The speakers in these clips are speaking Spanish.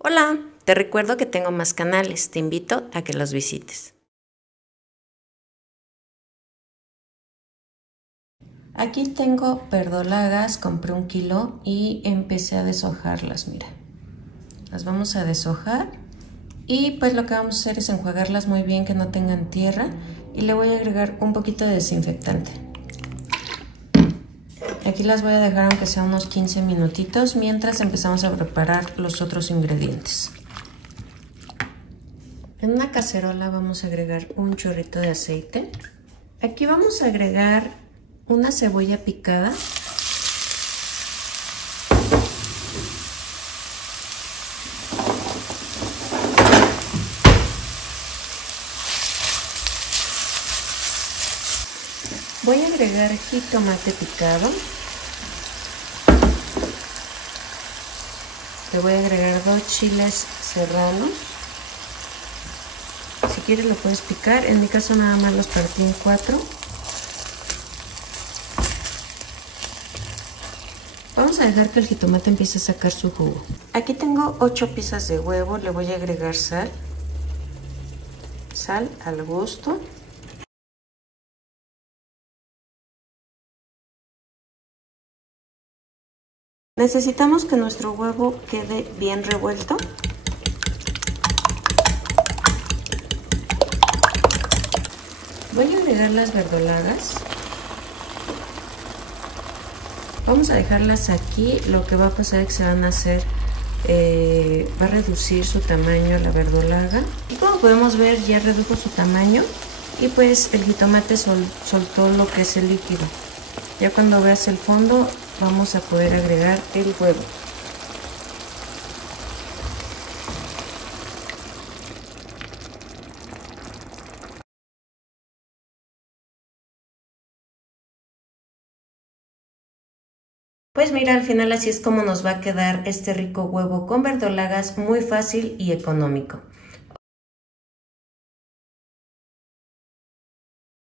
Hola, te recuerdo que tengo más canales, te invito a que los visites. Aquí tengo verdolagas, compré 1 kilo y empecé a deshojarlas, mira. Las vamos a deshojar y pues lo que vamos a hacer es enjuagarlas muy bien, que no tengan tierra, y le voy a agregar un poquito de desinfectante. Aquí las voy a dejar aunque sea unos 15 minutitos mientras empezamos a preparar los otros ingredientes. En una cacerola vamos a agregar un chorrito de aceite. Aquí vamos a agregar una cebolla picada. Voy a agregar jitomate picado. Le voy a agregar 2 chiles serranos. Si quieres lo puedes picar, en mi caso nada más los partí en 4. Vamos a dejar que el jitomate empiece a sacar su jugo. Aquí tengo 8 piezas de huevo, le voy a agregar sal. Sal al gusto. Necesitamos que nuestro huevo quede bien revuelto. Voy a agregar las verdolagas. Vamos a dejarlas aquí. Lo que va a pasar es que se van a hacer, va a reducir su tamaño la verdolaga. Y como podemos ver, ya redujo su tamaño y pues el jitomate soltó lo que es el líquido. Ya cuando veas el fondo vamos a poder agregar el huevo. Pues mira, al final así es como nos va a quedar este rico huevo con verdolagas, muy fácil y económico.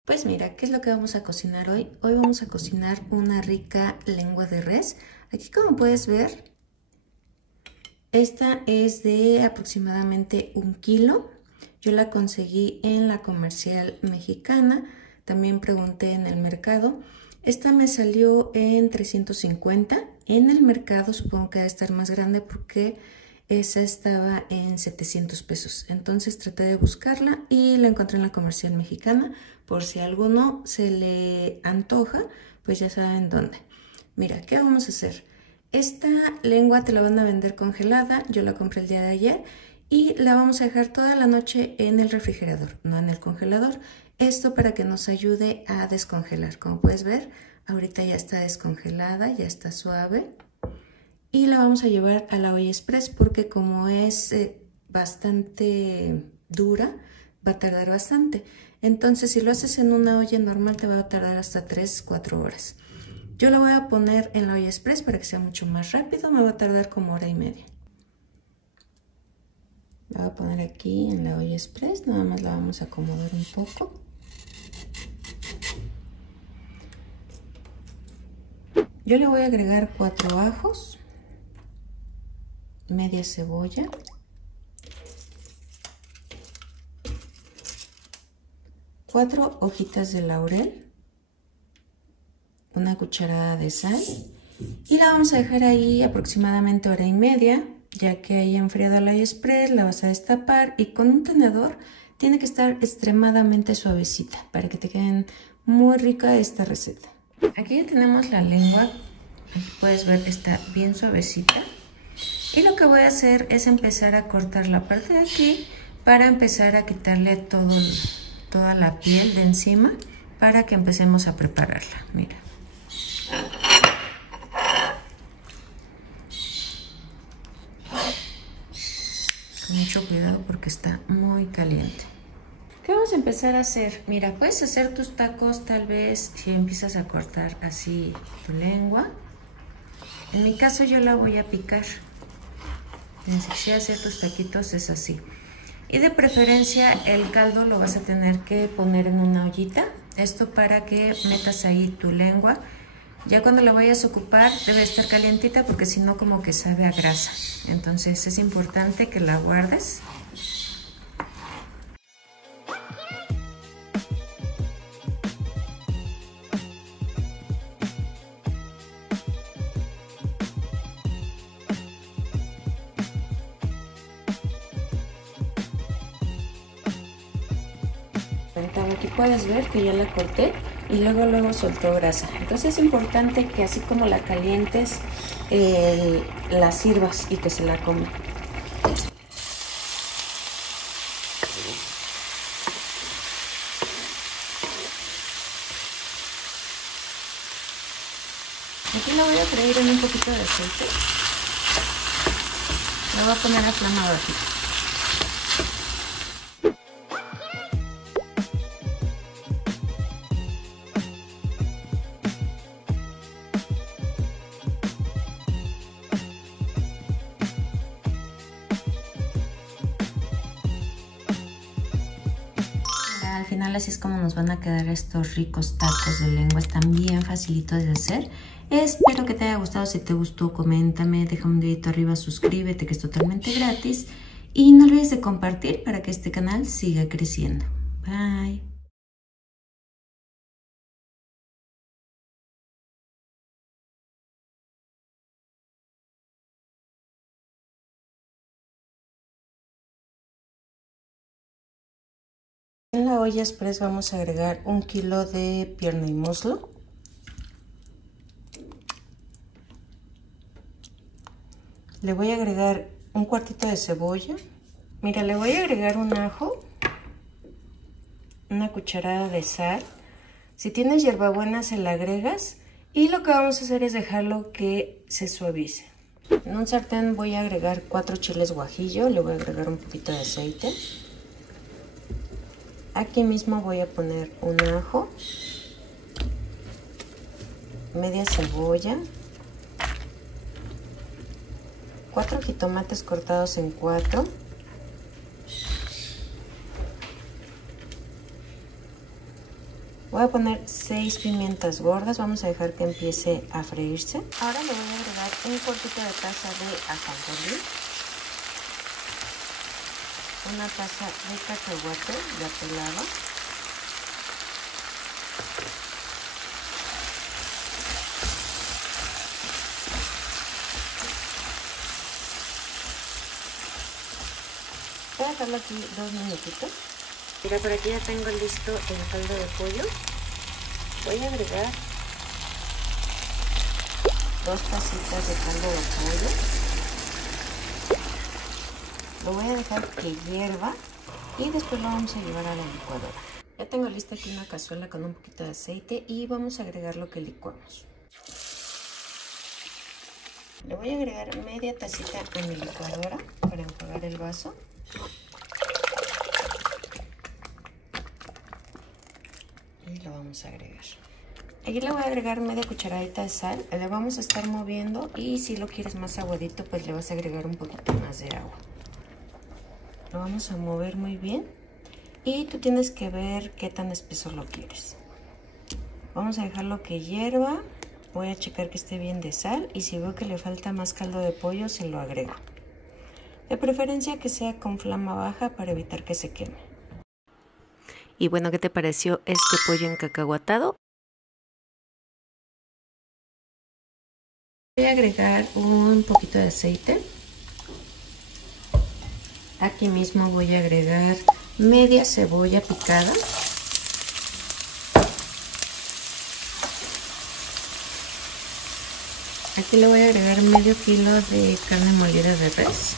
Pues mira, ¿qué es lo que vamos a cocinar hoy? Hoy vamos a cocinar una rica lengua de res. Aquí, como puedes ver, esta es de aproximadamente 1 kilo. Yo la conseguí en la Comercial Mexicana. También pregunté en el mercado. Esta me salió en 350. En el mercado supongo que debe estar más grande porque esa estaba en 700 pesos. Entonces traté de buscarla y la encontré en la Comercial Mexicana. Por si a alguno se le antoja, pues ya saben dónde. Mira, ¿qué vamos a hacer? Esta lengua te la van a vender congelada. Yo la compré el día de ayer y la vamos a dejar toda la noche en el refrigerador, no en el congelador. Esto para que nos ayude a descongelar. Como puedes ver, ahorita ya está descongelada, ya está suave. Y la vamos a llevar a la olla express porque como es bastante dura, va a tardar bastante. Entonces, si lo haces en una olla normal, te va a tardar hasta 3-4 horas. Yo la voy a poner en la olla express para que sea mucho más rápido. Me va a tardar como 1 hora y media. La voy a poner aquí en la olla express. Nada más la vamos a acomodar un poco. Yo le voy a agregar 4 ajos, media cebolla, 4 hojitas de laurel, una cucharada de sal y la vamos a dejar ahí aproximadamente 1 hora y media. Ya que haya enfriado la express, la vas a destapar y con un tenedor tiene que estar extremadamente suavecita para que te queden muy rica esta receta. Aquí ya tenemos la lengua, aquí puedes ver que está bien suavecita. Y lo que voy a hacer es empezar a cortar la parte de aquí para empezar a quitarle toda la piel de encima para que empecemos a prepararla. Mira. Mucho cuidado porque está muy caliente. ¿Qué vamos a empezar a hacer? Mira, puedes hacer tus tacos tal vez si empiezas a cortar así tu lengua. En mi caso yo la voy a picar. Si hacer tus taquitos es así. Y de preferencia el caldo lo vas a tener que poner en una ollita. Esto para que metas ahí tu lengua Ya cuando la vayas a ocupar debe estar calientita porque si no como que sabe a grasa. Entonces es importante que la guardes. Aquí puedes ver que ya la corté y luego soltó grasa. Entonces es importante que así como la calientes, la sirvas y que se la coma. Aquí la voy a freír en un poquito de aceite. La voy a poner a flama bajita. Al final así es como nos van a quedar estos ricos tacos de lengua. Están bien facilitos de hacer. Espero que te haya gustado. Si te gustó, coméntame, déjame un dedito arriba, suscríbete que es totalmente gratis. Y no olvides de compartir para que este canal siga creciendo. Bye. En la olla express vamos a agregar 1 kilo de pierna y muslo. Le voy a agregar un cuartito de cebolla. Mira, le voy a agregar un ajo, una cucharada de sal. Si tienes hierbabuena se la agregas y lo que vamos a hacer es dejarlo que se suavice. En un sartén voy a agregar 4 chiles guajillo, le voy a agregar un poquito de aceite. Aquí mismo voy a poner un ajo, media cebolla, 4 jitomates cortados en 4, voy a poner 6 pimientas gordas, vamos a dejar que empiece a freírse. Ahora le voy a agregar un cuartito de taza de ajonjolí, una taza de cacahuate ya pelado, voy a dejarlo aquí 2 minutitos. Mira, por aquí ya tengo listo el caldo de pollo. Voy a agregar 2 tacitas de caldo de pollo. Lo voy a dejar que hierva y después lo vamos a llevar a la licuadora. Ya tengo lista aquí una cazuela con un poquito de aceite y vamos a agregar lo que licuamos. Le voy a agregar media tacita a mi licuadora para enjuagar el vaso. Y lo vamos a agregar. Aquí le voy a agregar media cucharadita de sal. Le vamos a estar moviendo y si lo quieres más aguadito, pues le vas a agregar un poquito más de agua. Lo vamos a mover muy bien y tú tienes que ver qué tan espeso lo quieres. Vamos a dejarlo que hierva. Voy a checar que esté bien de sal y si veo que le falta más caldo de pollo se lo agrego. De preferencia que sea con flama baja para evitar que se queme. Y bueno, ¿qué te pareció este pollo encacahuatado? Voy a agregar un poquito de aceite. Aquí mismo voy a agregar media cebolla picada. Aquí le voy a agregar medio kilo de carne molida de res.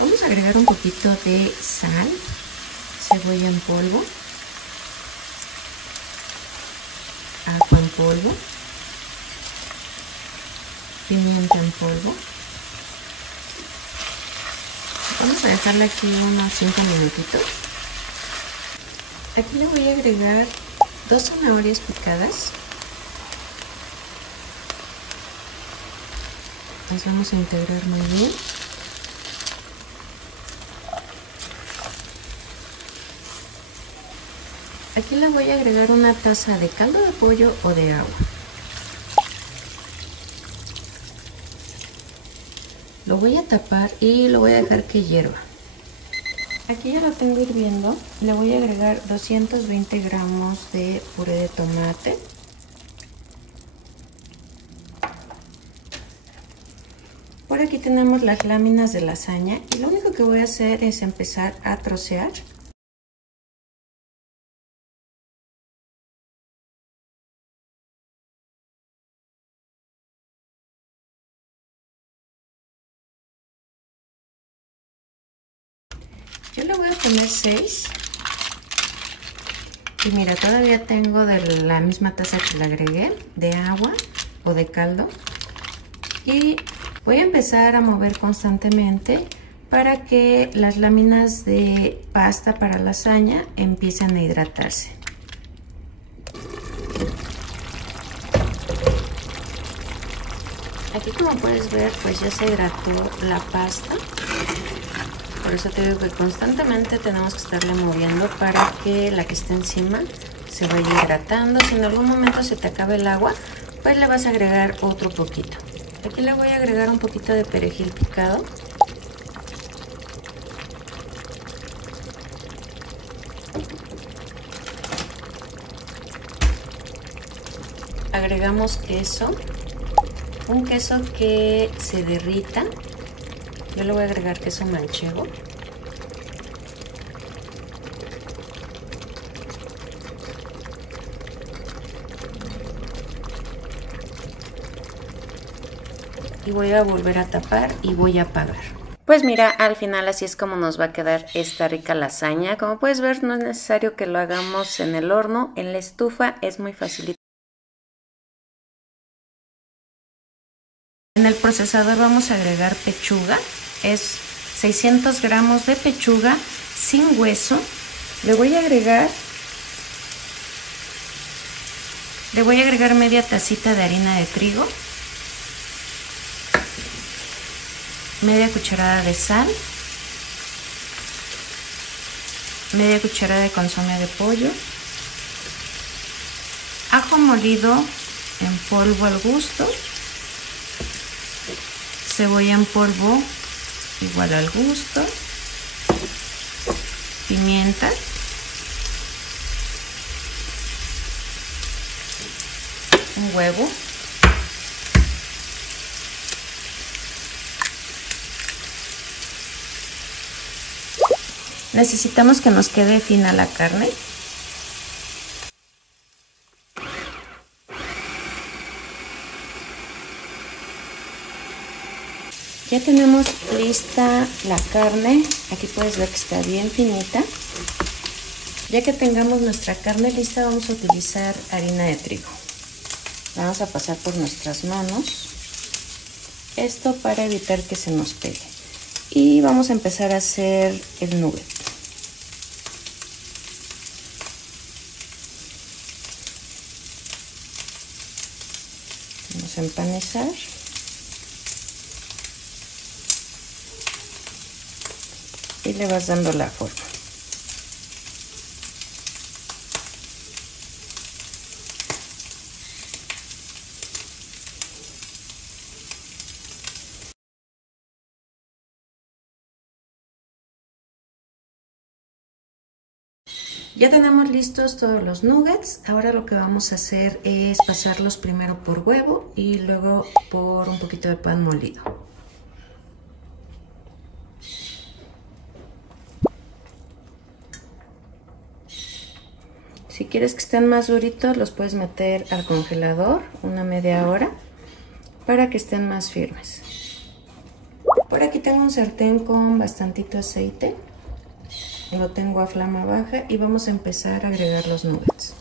Vamos a agregar un poquito de sal, cebolla en polvo, ajo en polvo, pimienta en polvo. Vamos a dejarla aquí unos 5 minutitos. Aquí le voy a agregar 2 zanahorias picadas, Las vamos a integrar muy bien. Aquí le voy a agregar una taza de caldo de pollo o de agua. Lo voy a tapar y lo voy a dejar que hierva. Aquí ya lo tengo hirviendo. Le voy a agregar 220 gramos de puré de tomate. Por aquí tenemos las láminas de lasaña y lo único que voy a hacer es empezar a trocear. Yo le voy a poner 6. Y mira, todavía tengo de la misma taza que le agregué de agua o de caldo. Y voy a empezar a mover constantemente para que las láminas de pasta para lasaña empiecen a hidratarse. Aquí, como puedes ver, pues ya se hidrató la pasta. Por eso te digo que constantemente tenemos que estarle moviendo para que la que esté encima se vaya hidratando. Si en algún momento se te acaba el agua, pues le vas a agregar otro poquito. Aquí le voy a agregar un poquito de perejil picado. Agregamos queso, un queso que se derrita. Yo le voy a agregar queso manchego. Y voy a volver a tapar y voy a apagar. Pues mira, al final así es como nos va a quedar esta rica lasaña. Como puedes ver, no es necesario que lo hagamos en el horno, en la estufa es muy facilito. En el procesador vamos a agregar pechuga, es 600 gramos de pechuga sin hueso. Le voy a agregar media tacita de harina de trigo, media cucharada de sal, media cucharada de consomé de pollo, ajo molido en polvo al gusto, cebolla en polvo igual al gusto, pimienta, un huevo, necesitamos que nos quede fina la carne. Ya tenemos lista la carne, aquí puedes ver que está bien finita. Ya que tengamos nuestra carne lista, vamos a utilizar harina de trigo. La vamos a pasar por nuestras manos, esto para evitar que se nos pegue. Y vamos a empezar a hacer el nugget. Vamos a empanizar. Y le vas dando la forma. Ya tenemos listos todos los nuggets. Ahora lo que vamos a hacer es pasarlos primero por huevo y luego por un poquito de pan molido. Si quieres que estén más duritos, los puedes meter al congelador una media hora para que estén más firmes. Por aquí tengo un sartén con bastantito aceite. Lo tengo a flama baja y vamos a empezar a agregar los nuggets.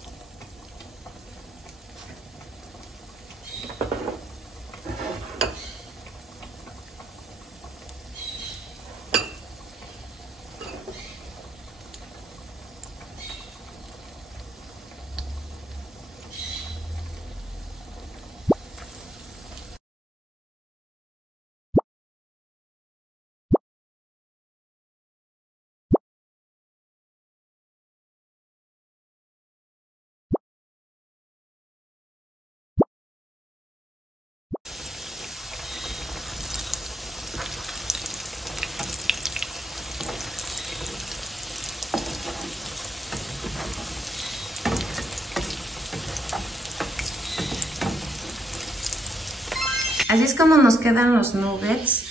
Así es como nos quedan los nuggets.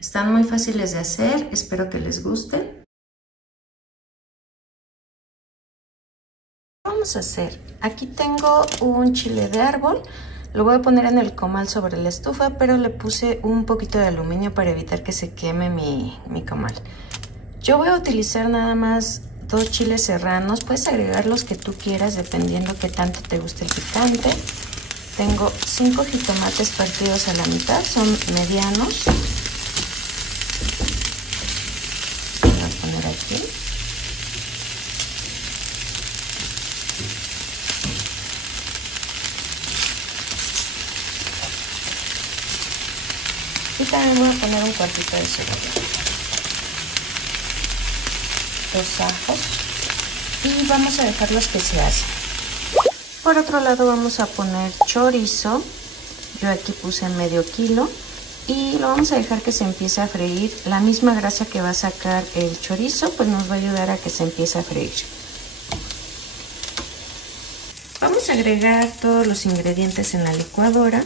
Están muy fáciles de hacer, espero que les gusten. Vamos a hacer, aquí tengo un chile de árbol, lo voy a poner en el comal sobre la estufa, pero le puse un poquito de aluminio para evitar que se queme mi comal. Yo voy a utilizar nada más 2 chiles serranos, puedes agregar los que tú quieras dependiendo qué tanto te guste el picante. Tengo 5 jitomates partidos a la mitad, son medianos. Voy a poner aquí. Y también voy a poner un cuartito de cebolla. 2 ajos. Y vamos a dejarlos que se hacen. Por otro lado vamos a poner chorizo. Yo aquí puse medio kilo. Y lo vamos a dejar que se empiece a freír. La misma grasa que va a sacar el chorizo, pues nos va a ayudar a que se empiece a freír. Vamos a agregar todos los ingredientes en la licuadora.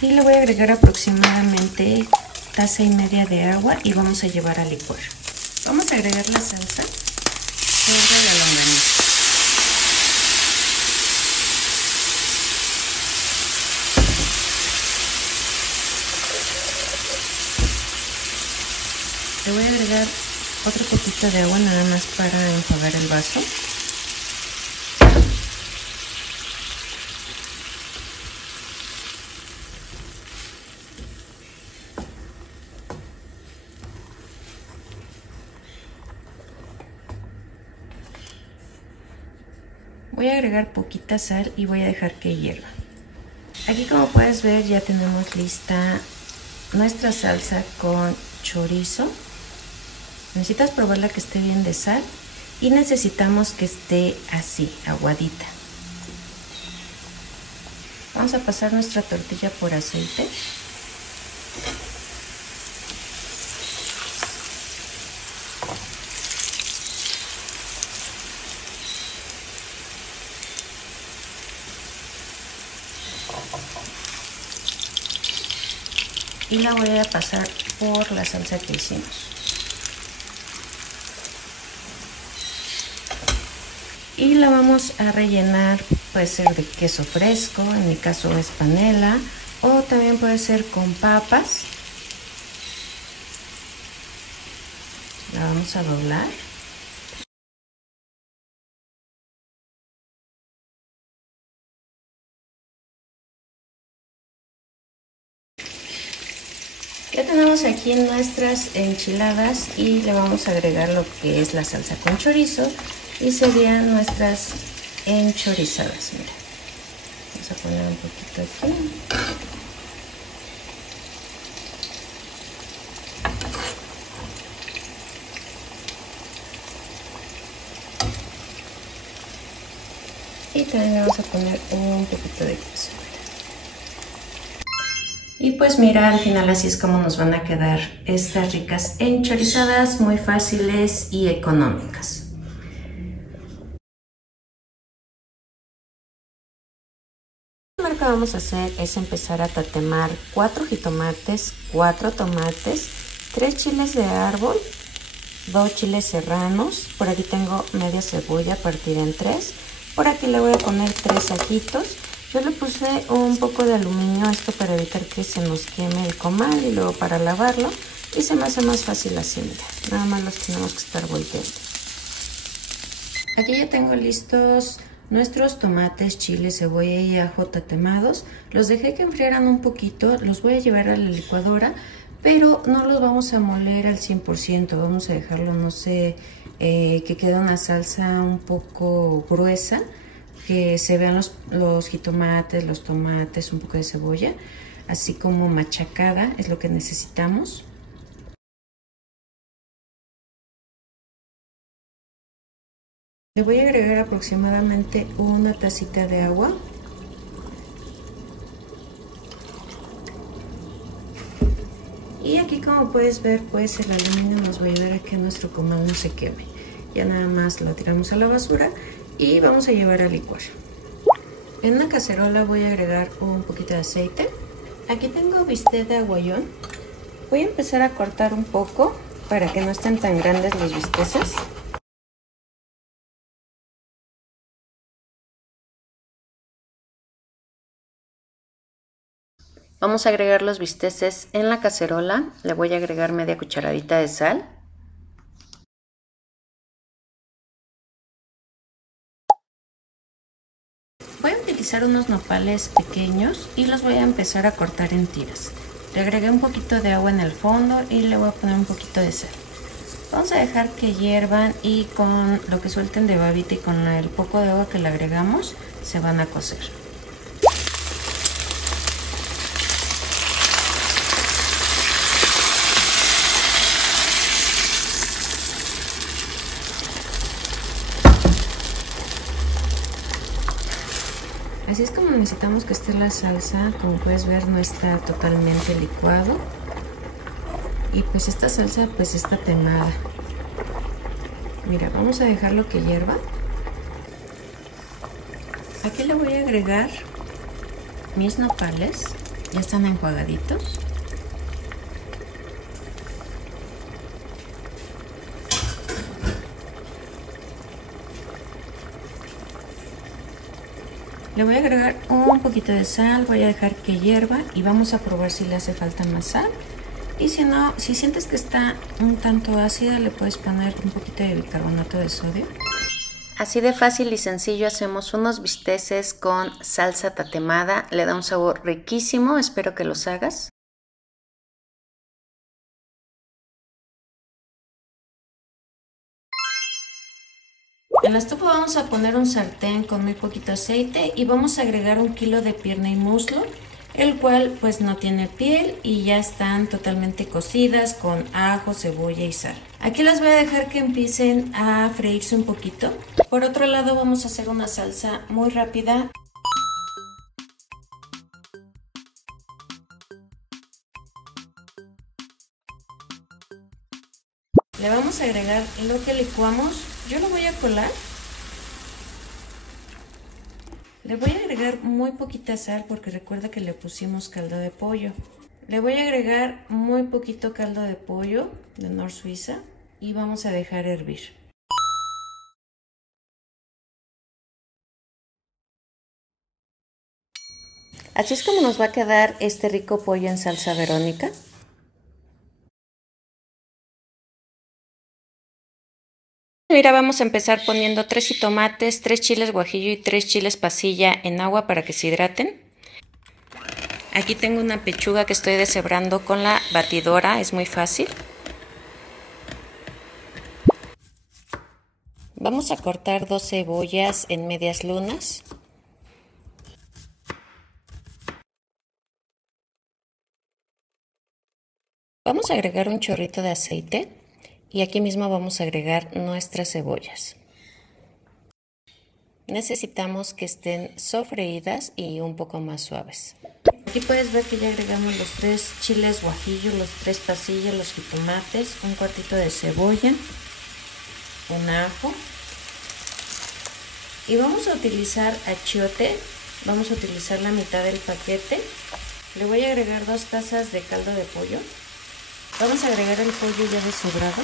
Y le voy a agregar aproximadamente 1,5 tazas de agua y vamos a llevar a licuar. Vamos a agregar la salsa sobre la longaniza. Le voy a agregar otro poquito de agua nada más para enjuagar el vaso. Voy a agregar poquita sal y voy a dejar que hierva. Aquí, como puedes ver, ya tenemos lista nuestra salsa con chorizo. Necesitas probarla que esté bien de sal y necesitamos que esté así, aguadita. Vamos a pasar nuestra tortilla por aceite. Y la voy a pasar por la salsa que hicimos. Y la vamos a rellenar, puede ser de queso fresco, en mi caso es panela, o también puede ser con papas. La vamos a doblar. Ya tenemos aquí nuestras enchiladas y le vamos a agregar lo que es la salsa con chorizo y serían nuestras enchorizadas. Mira, vamos a poner un poquito aquí. Y también le vamos a poner un poquito de queso. Y pues mira, al final así es como nos van a quedar estas ricas enchorizadas, muy fáciles y económicas. Lo primero que vamos a hacer es empezar a tatemar 4 jitomates, 4 tomates, 3 chiles de árbol, 2 chiles serranos, por aquí tengo media cebolla partida en 3, por aquí le voy a poner 3 ajitos. Yo le puse un poco de aluminio a esto para evitar que se nos queme el comal y luego para lavarlo. Y se me hace más fácil así, mira. Nada más los tenemos que estar volteando. Aquí ya tengo listos nuestros tomates, chiles, cebolla y ajo tatemados. Los dejé que enfriaran un poquito. Los voy a llevar a la licuadora, pero no los vamos a moler al 100%. Vamos a dejarlo, no sé, que quede una salsa un poco gruesa. Que se vean los jitomates, los tomates, un poco de cebolla, así como machacada, es lo que necesitamos. Le voy a agregar aproximadamente 1 tacita de agua. Y aquí, como puedes ver, pues el aluminio nos va a ayudar a que nuestro comal no se queme. Ya nada más lo tiramos a la basura y vamos a llevar a licuar. En una cacerola voy a agregar un poquito de aceite. Aquí tengo bistec de aguayón. Voy a empezar a cortar un poco para que no estén tan grandes los bisteces. Vamos a agregar los bisteces en la cacerola. Le voy a agregar media cucharadita de sal. Voy a utilizar unos nopales pequeños y los voy a empezar a cortar en tiras. Le agregué un poquito de agua en el fondo y le voy a poner un poquito de sal. Vamos a dejar que hiervan y con lo que suelten de babita y con el poco de agua que le agregamos se van a cocer. Así es como necesitamos que esté la salsa. Como puedes ver, no está totalmente licuado. Y pues esta salsa pues está temada. Mira, vamos a dejarlo que hierva. Aquí le voy a agregar mis nopales. Ya están enjuagaditos. Le voy a agregar un poquito de sal, voy a dejar que hierva y vamos a probar si le hace falta más sal. Y si no, si sientes que está un tanto ácida, le puedes poner un poquito de bicarbonato de sodio. Así de fácil y sencillo hacemos unos bisteces con salsa tatemada. Le da un sabor riquísimo, espero que los hagas. En la estufa vamos a poner un sartén con muy poquito aceite y vamos a agregar 1 kilo de pierna y muslo, el cual pues no tiene piel y ya están totalmente cocidas con ajo, cebolla y sal. Aquí las voy a dejar que empiecen a freírse un poquito. Por otro lado vamos a hacer una salsa muy rápida. Le vamos a agregar lo que licuamos. Yo lo voy a colar. Le voy a agregar muy poquita sal porque recuerda que le pusimos caldo de pollo. Le voy a agregar muy poquito caldo de pollo de Nor Suiza y vamos a dejar hervir. Así es como nos va a quedar este rico pollo en salsa Verónica. Mira, vamos a empezar poniendo 3 jitomates, 3 chiles guajillo y 3 chiles pasilla en agua para que se hidraten. Aquí tengo una pechuga que estoy deshebrando con la batidora, es muy fácil. Vamos a cortar 2 cebollas en medias lunas. Vamos a agregar un chorrito de aceite y aquí mismo vamos a agregar nuestras cebollas. Necesitamos que estén sofreídas y un poco más suaves. Aquí puedes ver que ya agregamos los 3 chiles guajillo, los 3 pasillas, los jitomates, un cuartito de cebolla, un ajo. Y vamos a utilizar achiote, vamos a utilizar la mitad del paquete. Le voy a agregar 2 tazas de caldo de pollo. Vamos a agregar el pollo ya deshebrado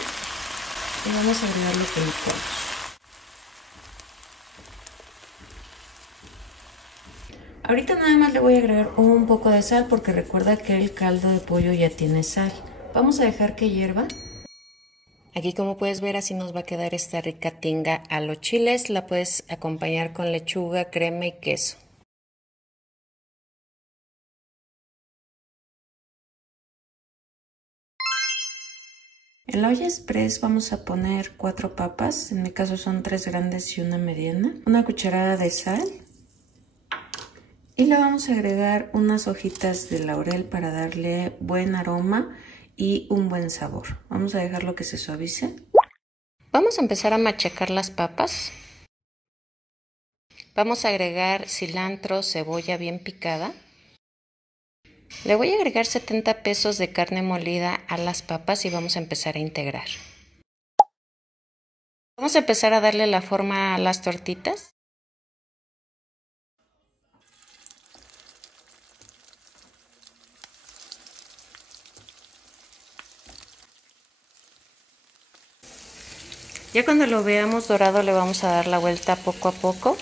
y vamos a agregar lo que licuamos. Ahorita nada más le voy a agregar un poco de sal porque recuerda que el caldo de pollo ya tiene sal. Vamos a dejar que hierva. Aquí como puedes ver así nos va a quedar esta rica tinga a los chiles. La puedes acompañar con lechuga, crema y queso. En la olla express vamos a poner 4 papas, en mi caso son 3 grandes y una mediana, una cucharada de sal y le vamos a agregar unas hojitas de laurel para darle buen aroma y un buen sabor. Vamos a dejarlo que se suavice. Vamos a empezar a machacar las papas. Vamos a agregar cilantro, cebolla bien picada. Le voy a agregar 70 pesos de carne molida a las papas y vamos a empezar a integrar. Vamos a empezar a darle la forma a las tortitas. Ya cuando lo veamos dorado le vamos a dar la vuelta poco a poco.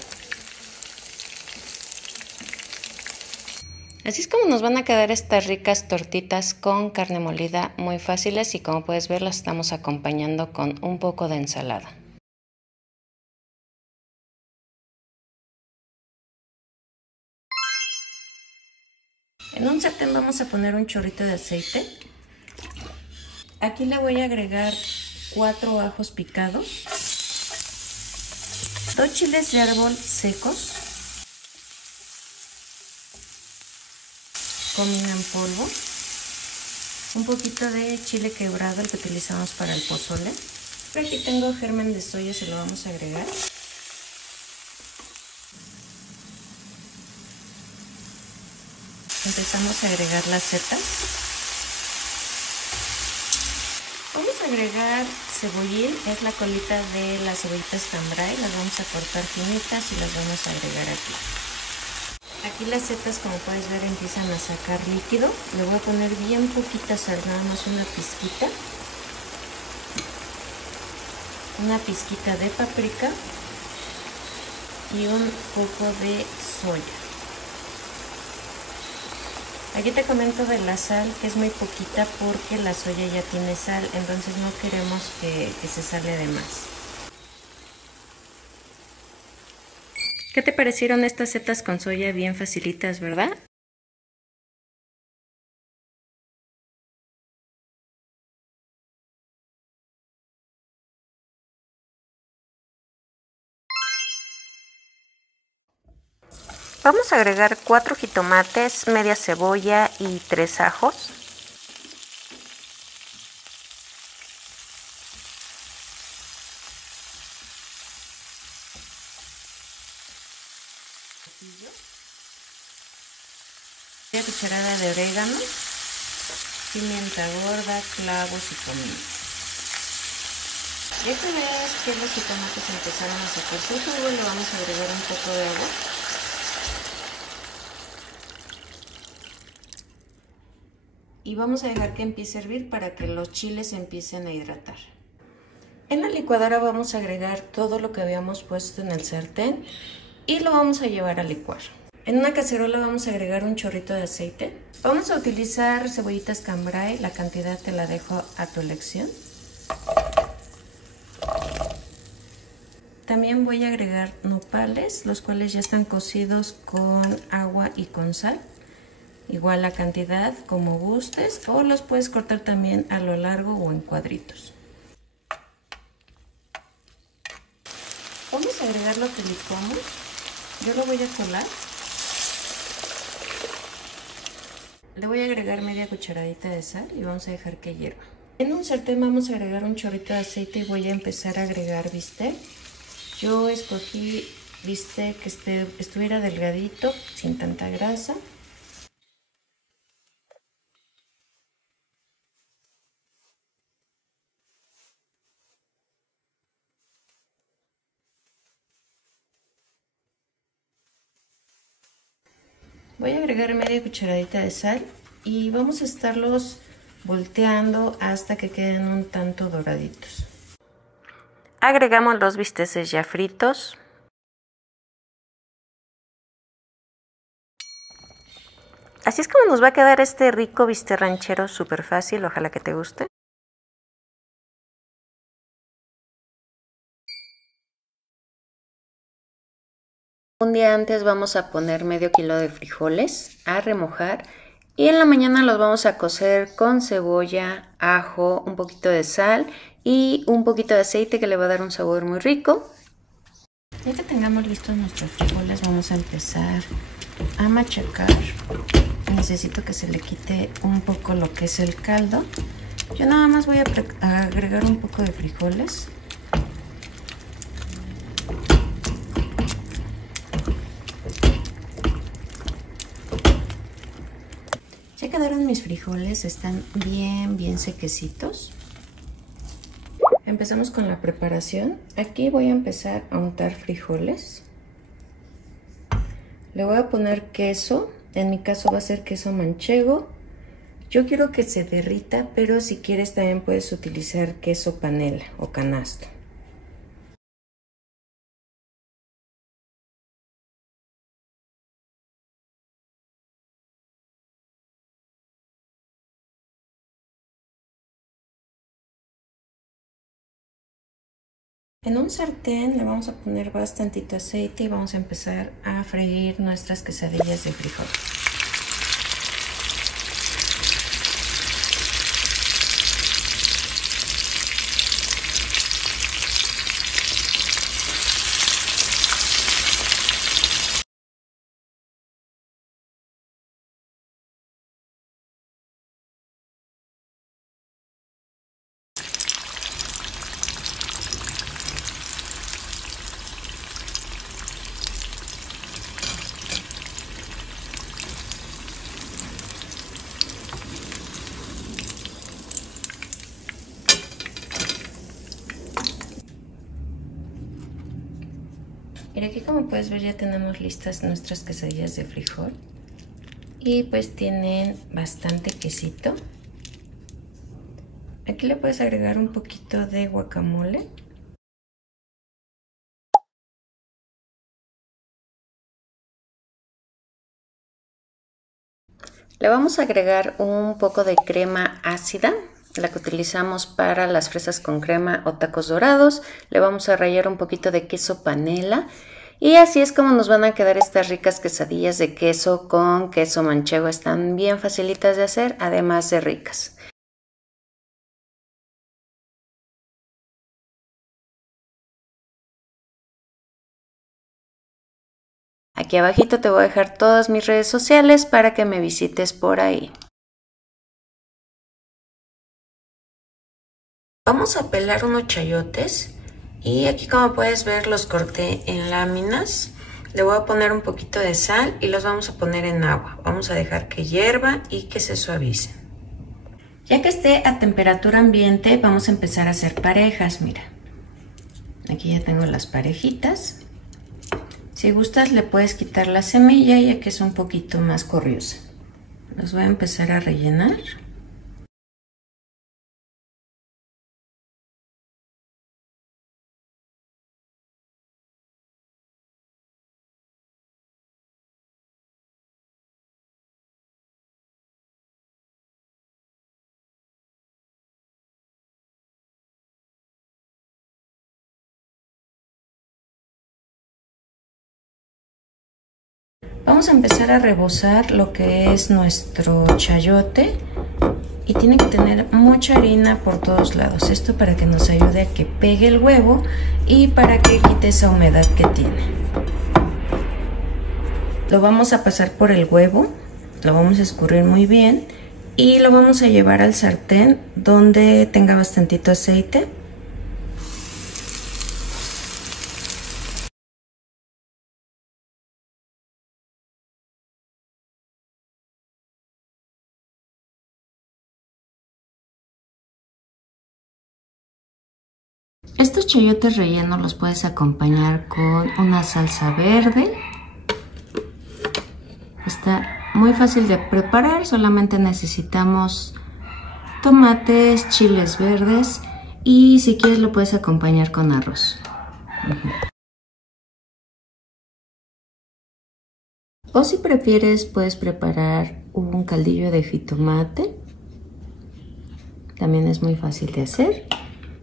Así es como nos van a quedar estas ricas tortitas con carne molida, muy fáciles, y como puedes ver las estamos acompañando con un poco de ensalada. En un sartén vamos a poner un chorrito de aceite. Aquí le voy a agregar 4 ajos picados, 2 chiles de árbol secos, comino en polvo, un poquito de chile quebrado, el que utilizamos para el pozole. Por aquí tengo germen de soya, se lo vamos a agregar. Empezamos a agregar las setas. Vamos a agregar cebollín, es la colita de las cebollitas cambray, las vamos a cortar finitas y las vamos a agregar aquí. Aquí las setas, como puedes ver, empiezan a sacar líquido. Le voy a poner bien poquita sal, nada más una pizquita de paprika y un poco de soya. Aquí te comento de la sal, que es muy poquita porque la soya ya tiene sal, entonces no queremos que se sale de más. ¿Qué te parecieron estas setas con soya? Bien facilitas, ¿verdad? Vamos a agregar 4 jitomates, media cebolla y 3 ajos. Media cucharada de orégano, pimienta gorda, clavos y comino. Ya que veas que los jitomates empezaron a sacar su jugo, le vamos a agregar un poco de agua. Y vamos a dejar que empiece a hervir para que los chiles empiecen a hidratar. En la licuadora vamos a agregar todo lo que habíamos puesto en el sartén y lo vamos a llevar a licuar. En una cacerola vamos a agregar un chorrito de aceite. Vamos a utilizar cebollitas cambray, la cantidad te la dejo a tu elección. También voy a agregar nopales, los cuales ya están cocidos con agua y con sal. Igual la cantidad como gustes, o los puedes cortar también a lo largo o en cuadritos. Vamos a agregar lo que licuamos. Yo lo voy a colar. Le voy a agregar media cucharadita de sal y vamos a dejar que hierva. En un sartén vamos a agregar un chorrito de aceite y voy a empezar a agregar bistec. Yo escogí bistec que estuviera delgadito, sin tanta grasa. Voy a agregar media cucharadita de sal y vamos a estarlos volteando hasta que queden un tanto doraditos. Agregamos los bisteces ya fritos. Así es como nos va a quedar este rico bistec ranchero, súper fácil, ojalá que te guste. Un día antes vamos a poner medio kilo de frijoles a remojar y en la mañana los vamos a cocer con cebolla, ajo, un poquito de sal y un poquito de aceite que le va a dar un sabor muy rico. Ya que tengamos listos nuestros frijoles, vamos a empezar a machacar. Necesito que se le quite un poco lo que es el caldo. Yo nada más voy a agregar un poco de frijoles. Ya quedaron mis frijoles, están bien sequecitos. Empezamos con la preparación. Aquí voy a empezar a untar frijoles. Le voy a poner queso. En mi caso va a ser queso manchego. Yo quiero que se derrita, pero si quieres también puedes utilizar queso panela o canasto. En un sartén le vamos a poner bastantito aceite y vamos a empezar a freír nuestras quesadillas de frijol. Mira, aquí como puedes ver ya tenemos listas nuestras quesadillas de frijol y pues tienen bastante quesito. Aquí le puedes agregar un poquito de guacamole. Le vamos a agregar un poco de crema ácida, la que utilizamos para las fresas con crema o tacos dorados. Le vamos a rallar un poquito de queso panela y así es como nos van a quedar estas ricas quesadillas de queso con queso manchego. Están bien facilitas de hacer, además de ricas. Aquí abajito te voy a dejar todas mis redes sociales para que me visites por ahí. Vamos a pelar unos chayotes y aquí como puedes ver los corté en láminas. Le voy a poner un poquito de sal y los vamos a poner en agua. Vamos a dejar que hierva y que se suavicen. Ya que esté a temperatura ambiente vamos a empezar a hacer parejas, mira. Aquí ya tengo las parejitas. Si gustas le puedes quitar la semilla ya que es un poquito más corriosa. Los voy a empezar a rellenar. Vamos a empezar a rebozar lo que es nuestro chayote y tiene que tener mucha harina por todos lados. Esto para que nos ayude a que pegue el huevo y para que quite esa humedad que tiene. Lo vamos a pasar por el huevo, lo vamos a escurrir muy bien y lo vamos a llevar al sartén donde tenga bastantito aceite. Estos chayotes rellenos los puedes acompañar con una salsa verde. Está muy fácil de preparar, solamente necesitamos tomates, chiles verdes y si quieres lo puedes acompañar con arroz. O si prefieres puedes preparar un caldillo de jitomate. También es muy fácil de hacer.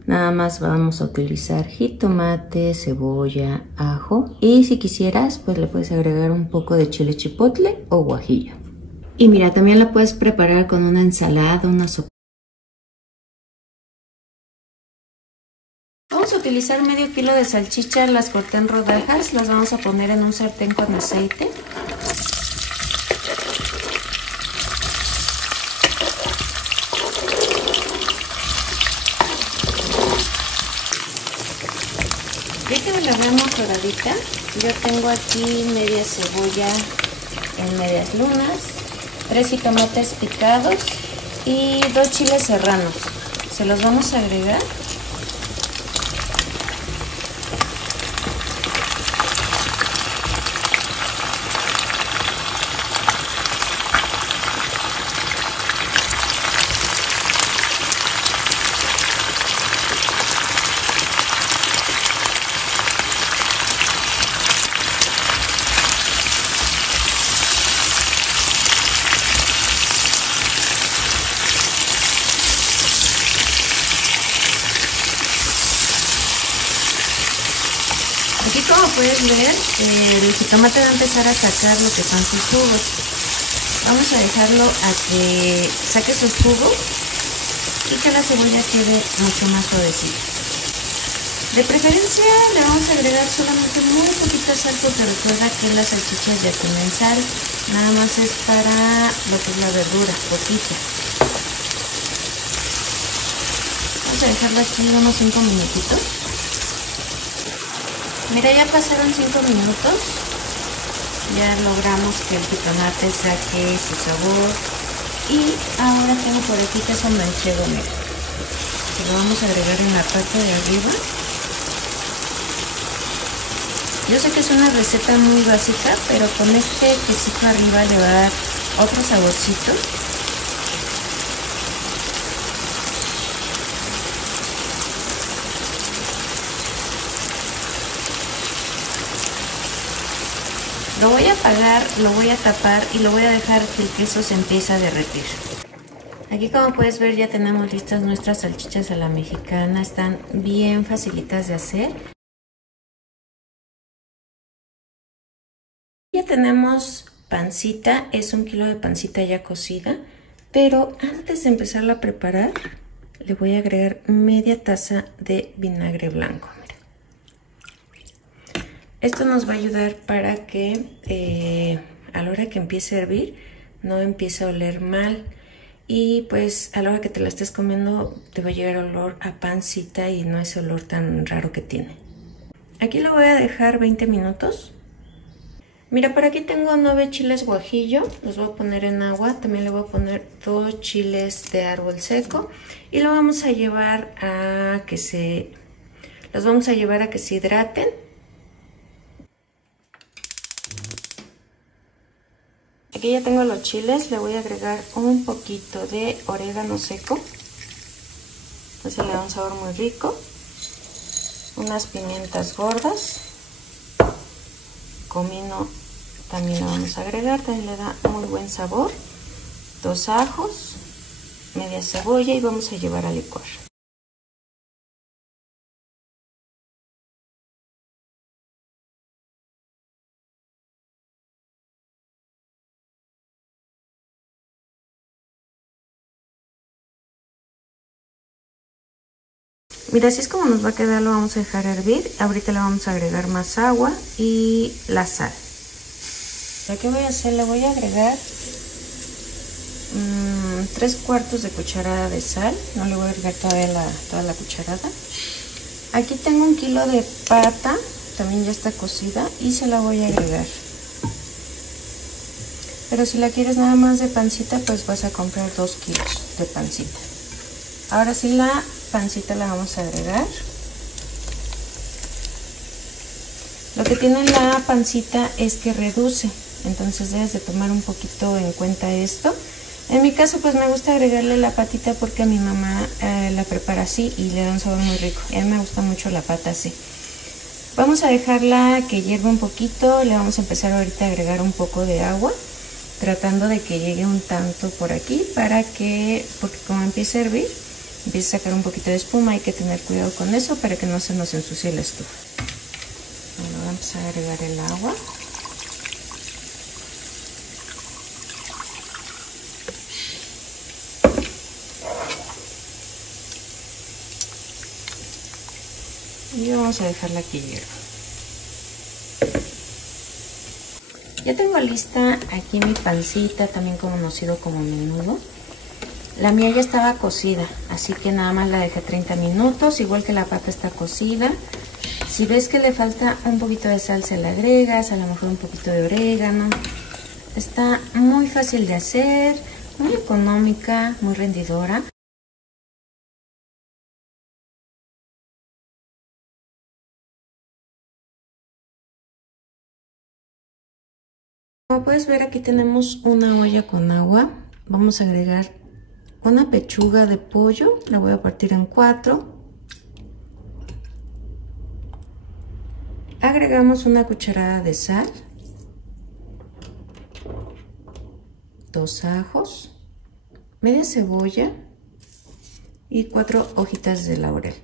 Nada más vamos a utilizar jitomate, cebolla, ajo y si quisieras pues le puedes agregar un poco de chile chipotle o guajillo. Y mira, también la puedes preparar con una ensalada, una sopa. Vamos a utilizar medio kilo de salchichas, las corté en rodajas, las vamos a poner en un sartén con aceite. Ya que la vemos doradita, yo tengo aquí media cebolla en medias lunas, 3 jitomates picados y 2 chiles serranos. Se los vamos a agregar. Aquí, como puedes ver, el jitomate va a empezar a sacar lo que son sus jugos. Vamos a dejarlo a que saque sus jugos y que la cebolla quede mucho más suavecita. De preferencia le vamos a agregar solamente muy poquita sal, porque recuerda que las salchichas ya tienen sal. Nada más es para lo que es la verdura, poquita. Vamos a dejarlo aquí unos 5 minutitos. Mira, ya pasaron 5 minutos. Ya logramos que el jitomate saque su sabor. Y ahora tengo por aquí queso manchego, mira, que lo vamos a agregar en la parte de arriba. Yo sé que es una receta muy básica, pero con este quesito arriba le va a dar otro saborcito. Lo voy a apagar, lo voy a tapar y lo voy a dejar que el queso se empiece a derretir. Aquí, como puedes ver, ya tenemos listas nuestras salchichas a la mexicana. Están bien facilitas de hacer. Ya tenemos pancita, es 1 kilo de pancita ya cocida, pero antes de empezarla a preparar le voy a agregar media taza de vinagre blanco. Mira. Esto nos va a ayudar para que a la hora que empiece a hervir no empiece a oler mal, y pues a la hora que te la estés comiendo te va a llegar olor a pancita y no ese olor tan raro que tiene. Aquí lo voy a dejar 20 minutos. Mira, por aquí tengo 9 chiles guajillo, los voy a poner en agua. También le voy a poner 2 chiles de árbol seco y lo vamos a llevar a que se hidraten. Aquí ya tengo los chiles, le voy a agregar un poquito de orégano seco, así le da un sabor muy rico, unas pimientas gordas, comino también lo vamos a agregar, también le da muy buen sabor, 2 ajos, media cebolla y vamos a llevar a licuar. Mira, así es como nos va a quedar, lo vamos a dejar hervir. Ahorita le vamos a agregar más agua y la sal. ¿Qué voy a hacer? Le voy a agregar 3/4 de cucharada de sal. No le voy a agregar toda la cucharada. Aquí tengo 1 kilo de pata, también ya está cocida, y se la voy a agregar. Pero si la quieres nada más de pancita, pues vas a comprar 2 kilos de pancita. Ahora sí, la pancita la vamos a agregar. Lo que tiene la pancita es que reduce, entonces debes de tomar un poquito en cuenta esto. En mi caso, pues me gusta agregarle la patita porque a mi mamá la prepara así y le da un sabor muy rico. Y a mí me gusta mucho la pata así. Vamos a dejarla que hierva un poquito. Le vamos a empezar ahorita a agregar un poco de agua, tratando de que llegue un tanto por aquí porque como empieza a hervir, empieza a sacar un poquito de espuma. Hay que tener cuidado con eso para que no se nos ensucie la estufa. Bueno, vamos a agregar el agua. Y vamos a dejarla que hierva. Ya tengo lista aquí mi pancita, también conocido como menudo. La mía ya estaba cocida, así que nada más la dejé 30 minutos, igual que la pata está cocida. Si ves que le falta un poquito de sal, se le agregas, a lo mejor un poquito de orégano. Está muy fácil de hacer, muy económica, muy rendidora. Como puedes ver, aquí tenemos una olla con agua. Vamos a agregar una pechuga de pollo, la voy a partir en 4. Agregamos una cucharada de sal, 2 ajos, media cebolla y 4 hojitas de laurel.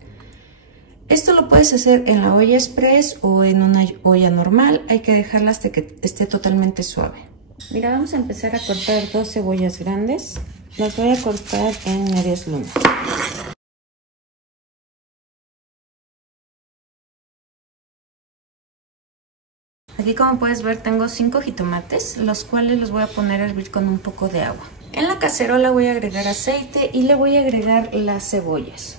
Esto lo puedes hacer en la olla express o en una olla normal. Hay que dejarla hasta que esté totalmente suave. Mira, vamos a empezar a cortar 2 cebollas grandes. Las voy a cortar en medias lunas. Aquí, como puedes ver, tengo 5 jitomates, los cuales los voy a poner a hervir con un poco de agua. En la cacerola voy a agregar aceite y le voy a agregar las cebollas.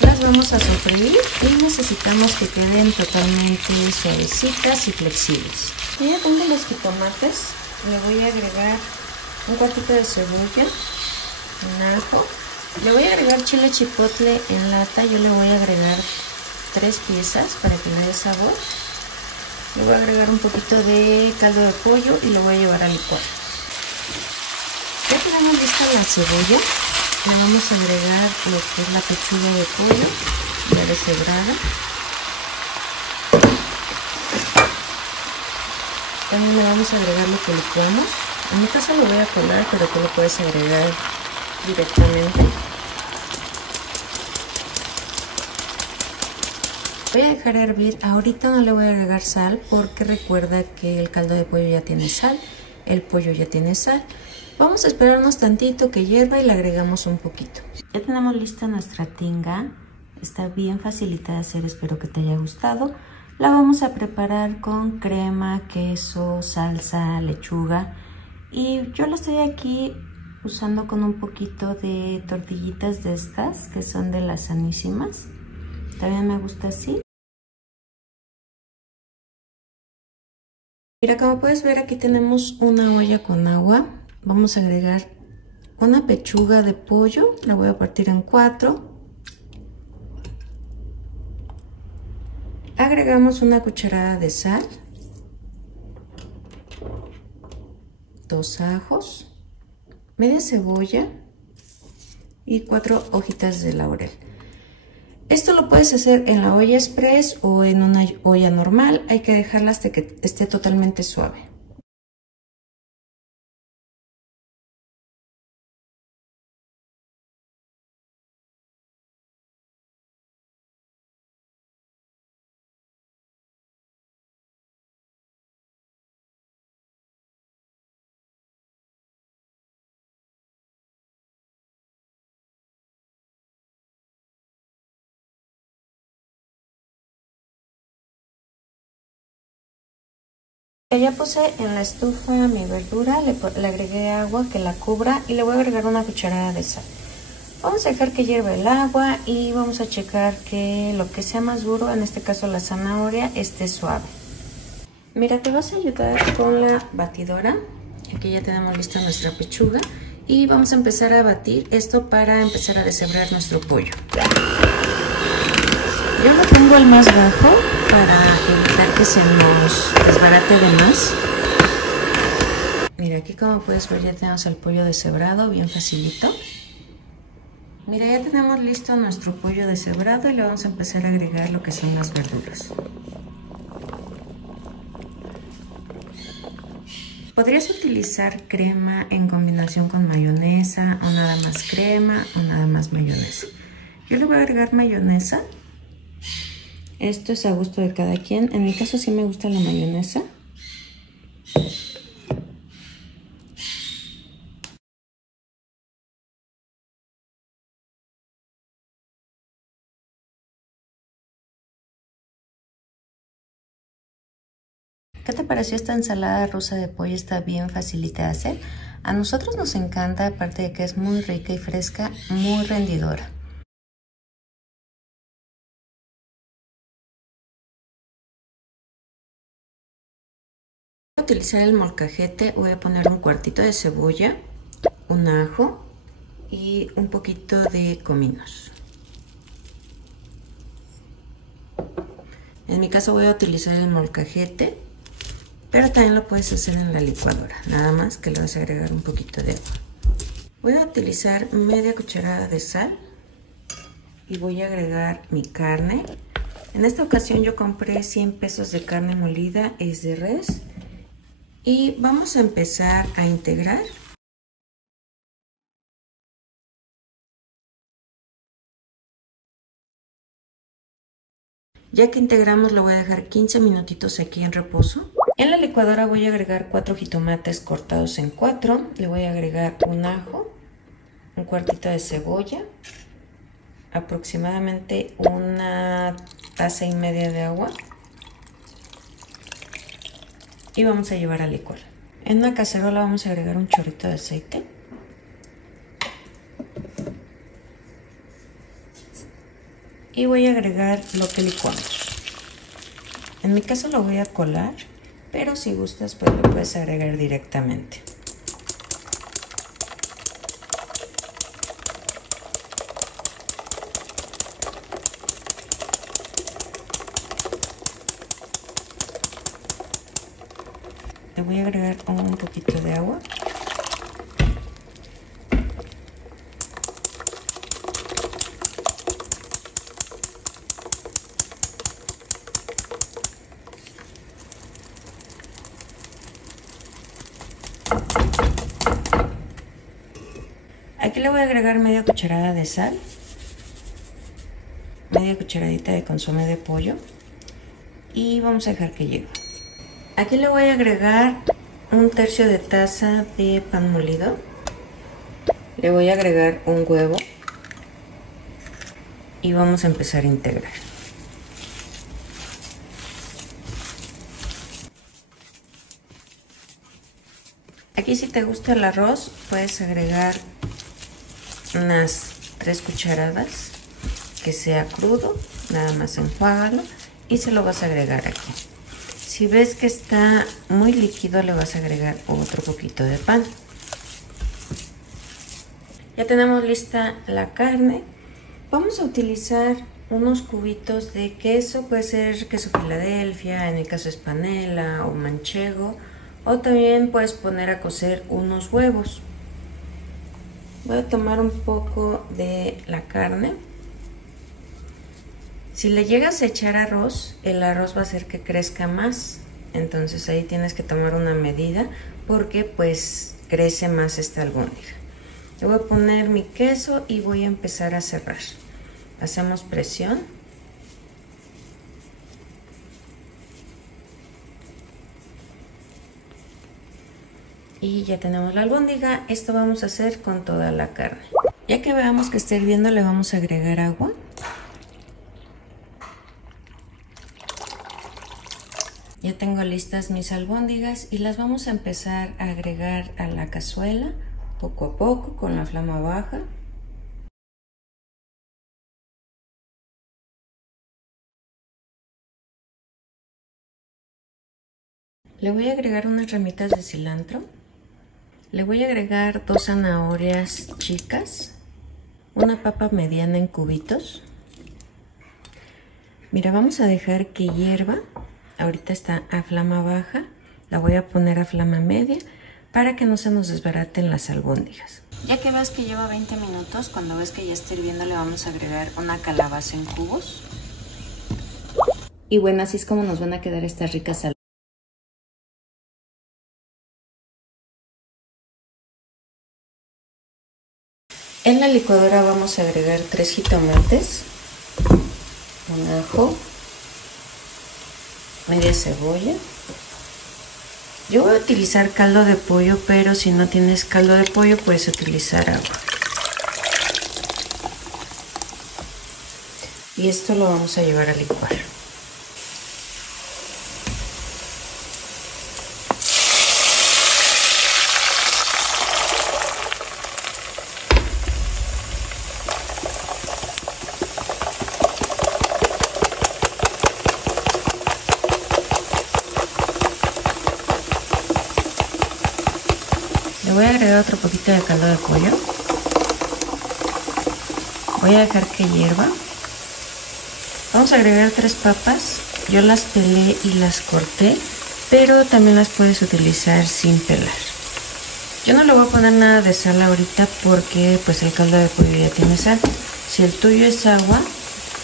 Las vamos a sofreír y necesitamos que queden totalmente suavecitas y flexibles. Ya tengo los jitomates, le voy a agregar un cuartito de cebolla, un ajo. Le voy a agregar chile chipotle en lata. Yo le voy a agregar 3 piezas para que le dé sabor. Le voy a agregar un poquito de caldo de pollo y lo voy a llevar a licuar. Ya tenemos lista la cebolla. Le vamos a agregar lo que es la pechuga de pollo ya deshebrada. También le vamos a agregar lo que licuamos. En mi caso lo voy a colar, pero tú lo puedes agregar directamente. Voy a dejar hervir. Ahorita no le voy a agregar sal porque recuerda que el caldo de pollo ya tiene sal, el pollo ya tiene sal. Vamos a esperarnos tantito que hierva y le agregamos un poquito. Ya tenemos lista nuestra tinga. Está bien facilita de hacer, espero que te haya gustado. La vamos a preparar con crema, queso, salsa, lechuga. Y yo la estoy aquí usando con un poquito de tortillitas de estas, que son de las sanísimas. También me gusta así. Mira, como puedes ver, aquí tenemos una olla con agua. Vamos a agregar una pechuga de pollo. La voy a partir en 4. Agregamos una cucharada de sal. 2 ajos, media cebolla y 4 hojitas de laurel. Esto lo puedes hacer en la olla express o en una olla normal. Hay que dejarla hasta que esté totalmente suave. Ya puse en la estufa mi verdura, le agregué agua que la cubra y le voy a agregar una cucharada de sal. Vamos a dejar que hierva el agua y vamos a checar que lo que sea más duro, en este caso la zanahoria, esté suave. Mira, te vas a ayudar con la batidora. Aquí ya tenemos lista nuestra pechuga y vamos a empezar a batir esto para empezar a deshebrar nuestro pollo. Yo lo pongo al más bajo para evitar que se nos desbarate de más. Mira, aquí como puedes ver ya tenemos el pollo deshebrado, bien facilito. Mira, ya tenemos listo nuestro pollo deshebrado y le vamos a empezar a agregar lo que son las verduras. Podrías utilizar crema en combinación con mayonesa, o nada más crema, o nada más mayonesa. Yo le voy a agregar mayonesa. Esto es a gusto de cada quien. En mi caso sí me gusta la mayonesa. ¿Qué te pareció esta ensalada rusa de pollo? Está bien facilita de hacer. A nosotros nos encanta, aparte de que es muy rica y fresca, muy rendidora. Voy a utilizar el molcajete. Voy a poner un cuartito de cebolla, un ajo y un poquito de cominos. En mi caso voy a utilizar el molcajete, pero también lo puedes hacer en la licuadora, nada más que le vas a agregar un poquito de agua. Voy a utilizar media cucharada de sal y voy a agregar mi carne. En esta ocasión yo compré 100 pesos de carne molida, es de res. Y vamos a empezar a integrar. Ya que integramos, lo voy a dejar 15 minutitos aquí en reposo. En la licuadora voy a agregar 4 jitomates cortados en 4. Le voy a agregar un ajo, un cuartito de cebolla, aproximadamente 1,5 tazas de agua. Y vamos a llevar a licuar. En una cacerola vamos a agregar un chorrito de aceite. Y voy a agregar lo que licuamos. En mi caso lo voy a colar, pero si gustas pues lo puedes agregar directamente. Le voy a agregar un poquito de agua. Aquí le voy a agregar media cucharada de sal, media cucharadita de consomé de pollo y vamos a dejar que llegue. Aquí le voy a agregar 1/3 de taza de pan molido. Le voy a agregar un huevo y vamos a empezar a integrar. Aquí, si te gusta el arroz, puedes agregar unas 3 cucharadas, que sea crudo, nada más enjuágalo y se lo vas a agregar aquí. Si ves que está muy líquido, le vas a agregar otro poquito de pan. Ya tenemos lista la carne. Vamos a utilizar unos cubitos de queso, puede ser queso Filadelfia, en mi caso es panela o manchego, o también puedes poner a cocer unos huevos. Voy a tomar un poco de la carne. Si le llegas a echar arroz, el arroz va a hacer que crezca más. Entonces ahí tienes que tomar una medida porque pues crece más esta albóndiga. Le voy a poner mi queso y voy a empezar a cerrar. Hacemos presión. Y ya tenemos la albóndiga. Esto vamos a hacer con toda la carne. Ya que veamos que está hirviendo, le vamos a agregar agua. Ya tengo listas mis albóndigas y las vamos a empezar a agregar a la cazuela poco a poco con la flama baja. Le voy a agregar unas ramitas de cilantro. Le voy a agregar 2 zanahorias chicas, una papa mediana en cubitos. Mira, vamos a dejar que hierva. Ahorita está a flama baja, la voy a poner a flama media para que no se nos desbaraten las albóndigas. Ya que ves que lleva 20 minutos, cuando ves que ya está hirviendo, le vamos a agregar una calabaza en cubos. Y bueno, así es como nos van a quedar estas ricas albóndigas. En la licuadora vamos a agregar 3 jitomates, un ajo, media cebolla. Yo voy a utilizar caldo de pollo, pero si no tienes caldo de pollo puedes utilizar agua. Y esto lo vamos a llevar a licuar. Le voy a agregar otro poquito de caldo de pollo. Voy a dejar que hierva. Vamos a agregar 3 papas. Yo las pelé y las corté, pero también las puedes utilizar sin pelar. Yo no le voy a poner nada de sal ahorita porque pues el caldo de pollo ya tiene sal. Si el tuyo es agua,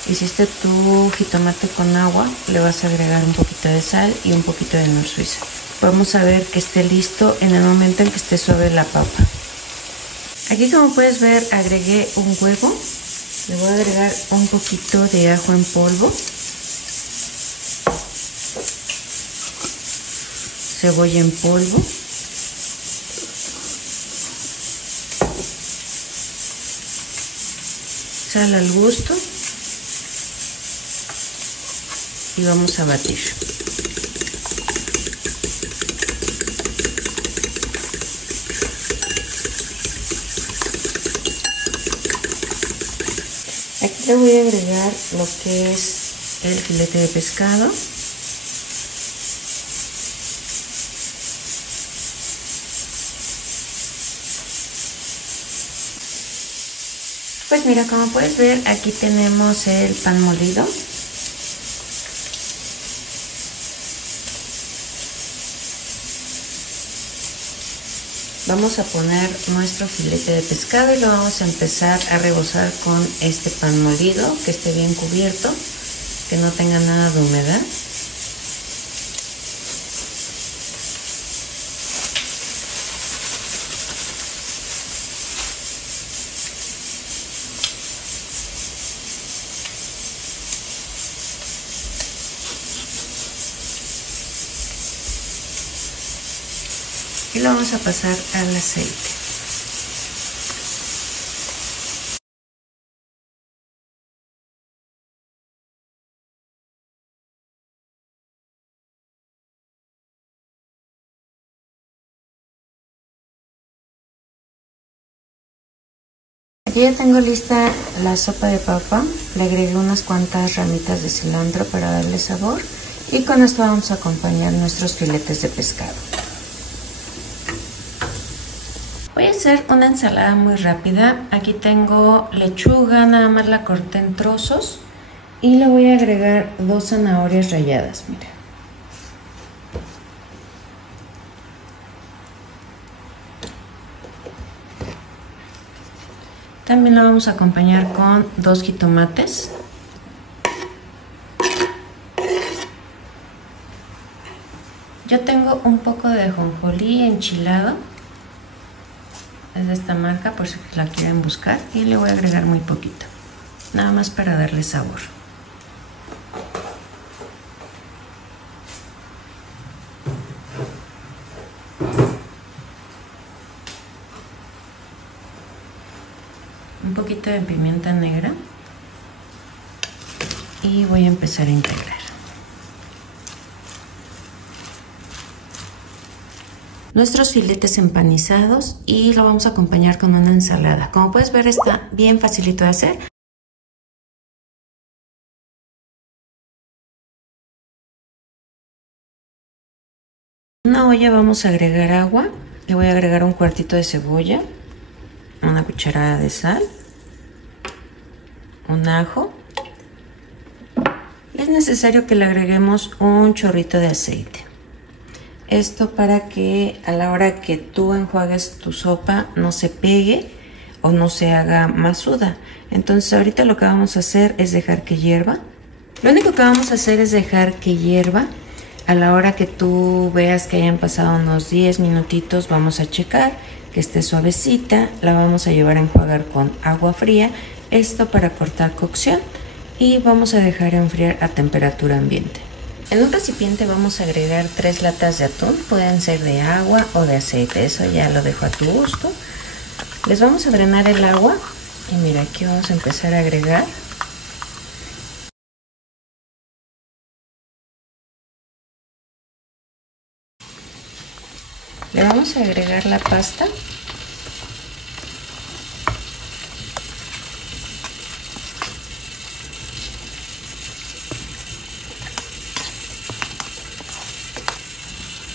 hiciste tu jitomate con agua, le vas a agregar un poquito de sal y un poquito de nuez suiza. Vamos a ver que esté listo en el momento en que esté suave la papa. Aquí, como puedes ver, agregué un huevo. Le voy a agregar un poquito de ajo en polvo, cebolla en polvo, sal al gusto y vamos a batir. Aquí le voy a agregar lo que es el filete de pescado. Pues mira, como puedes ver, aquí tenemos el pan molido. Vamos a poner nuestro filete de pescado y lo vamos a empezar a rebozar con este pan molido, que esté bien cubierto, que no tenga nada de humedad. Y lo vamos a pasar al aceite. Aquí ya tengo lista la sopa de papa. Le agregué unas cuantas ramitas de cilantro para darle sabor. Y con esto vamos a acompañar nuestros filetes de pescado. Voy a hacer una ensalada muy rápida. Aquí tengo lechuga, nada más la corté en trozos y le voy a agregar 2 zanahorias ralladas, mira. También la vamos a acompañar con 2 jitomates. Yo tengo un poco de ajonjolí enchilado. Es de esta marca, por si la quieren buscar, y le voy a agregar muy poquito, nada más para darle sabor. Un poquito de pimienta negra y voy a empezar a integrar. Nuestros filetes empanizados y lo vamos a acompañar con una ensalada. Como puedes ver, está bien facilito de hacer. En una olla vamos a agregar agua. Le voy a agregar un cuartito de cebolla, una cucharada de sal, un ajo. Es necesario que le agreguemos un chorrito de aceite. Esto para que a la hora que tú enjuagues tu sopa no se pegue o no se haga masuda. Entonces ahorita lo que vamos a hacer es dejar que hierva. Lo único que vamos a hacer es dejar que hierva. A la hora que tú veas que hayan pasado unos 10 minutitos, vamos a checar que esté suavecita. La vamos a llevar a enjuagar con agua fría. Esto para cortar cocción. Y vamos a dejar enfriar a temperatura ambiente. En un recipiente vamos a agregar 3 latas de atún, pueden ser de agua o de aceite, eso ya lo dejo a tu gusto. Les vamos a drenar el agua y mira, aquí vamos a empezar a agregar. Le vamos a agregar la pasta.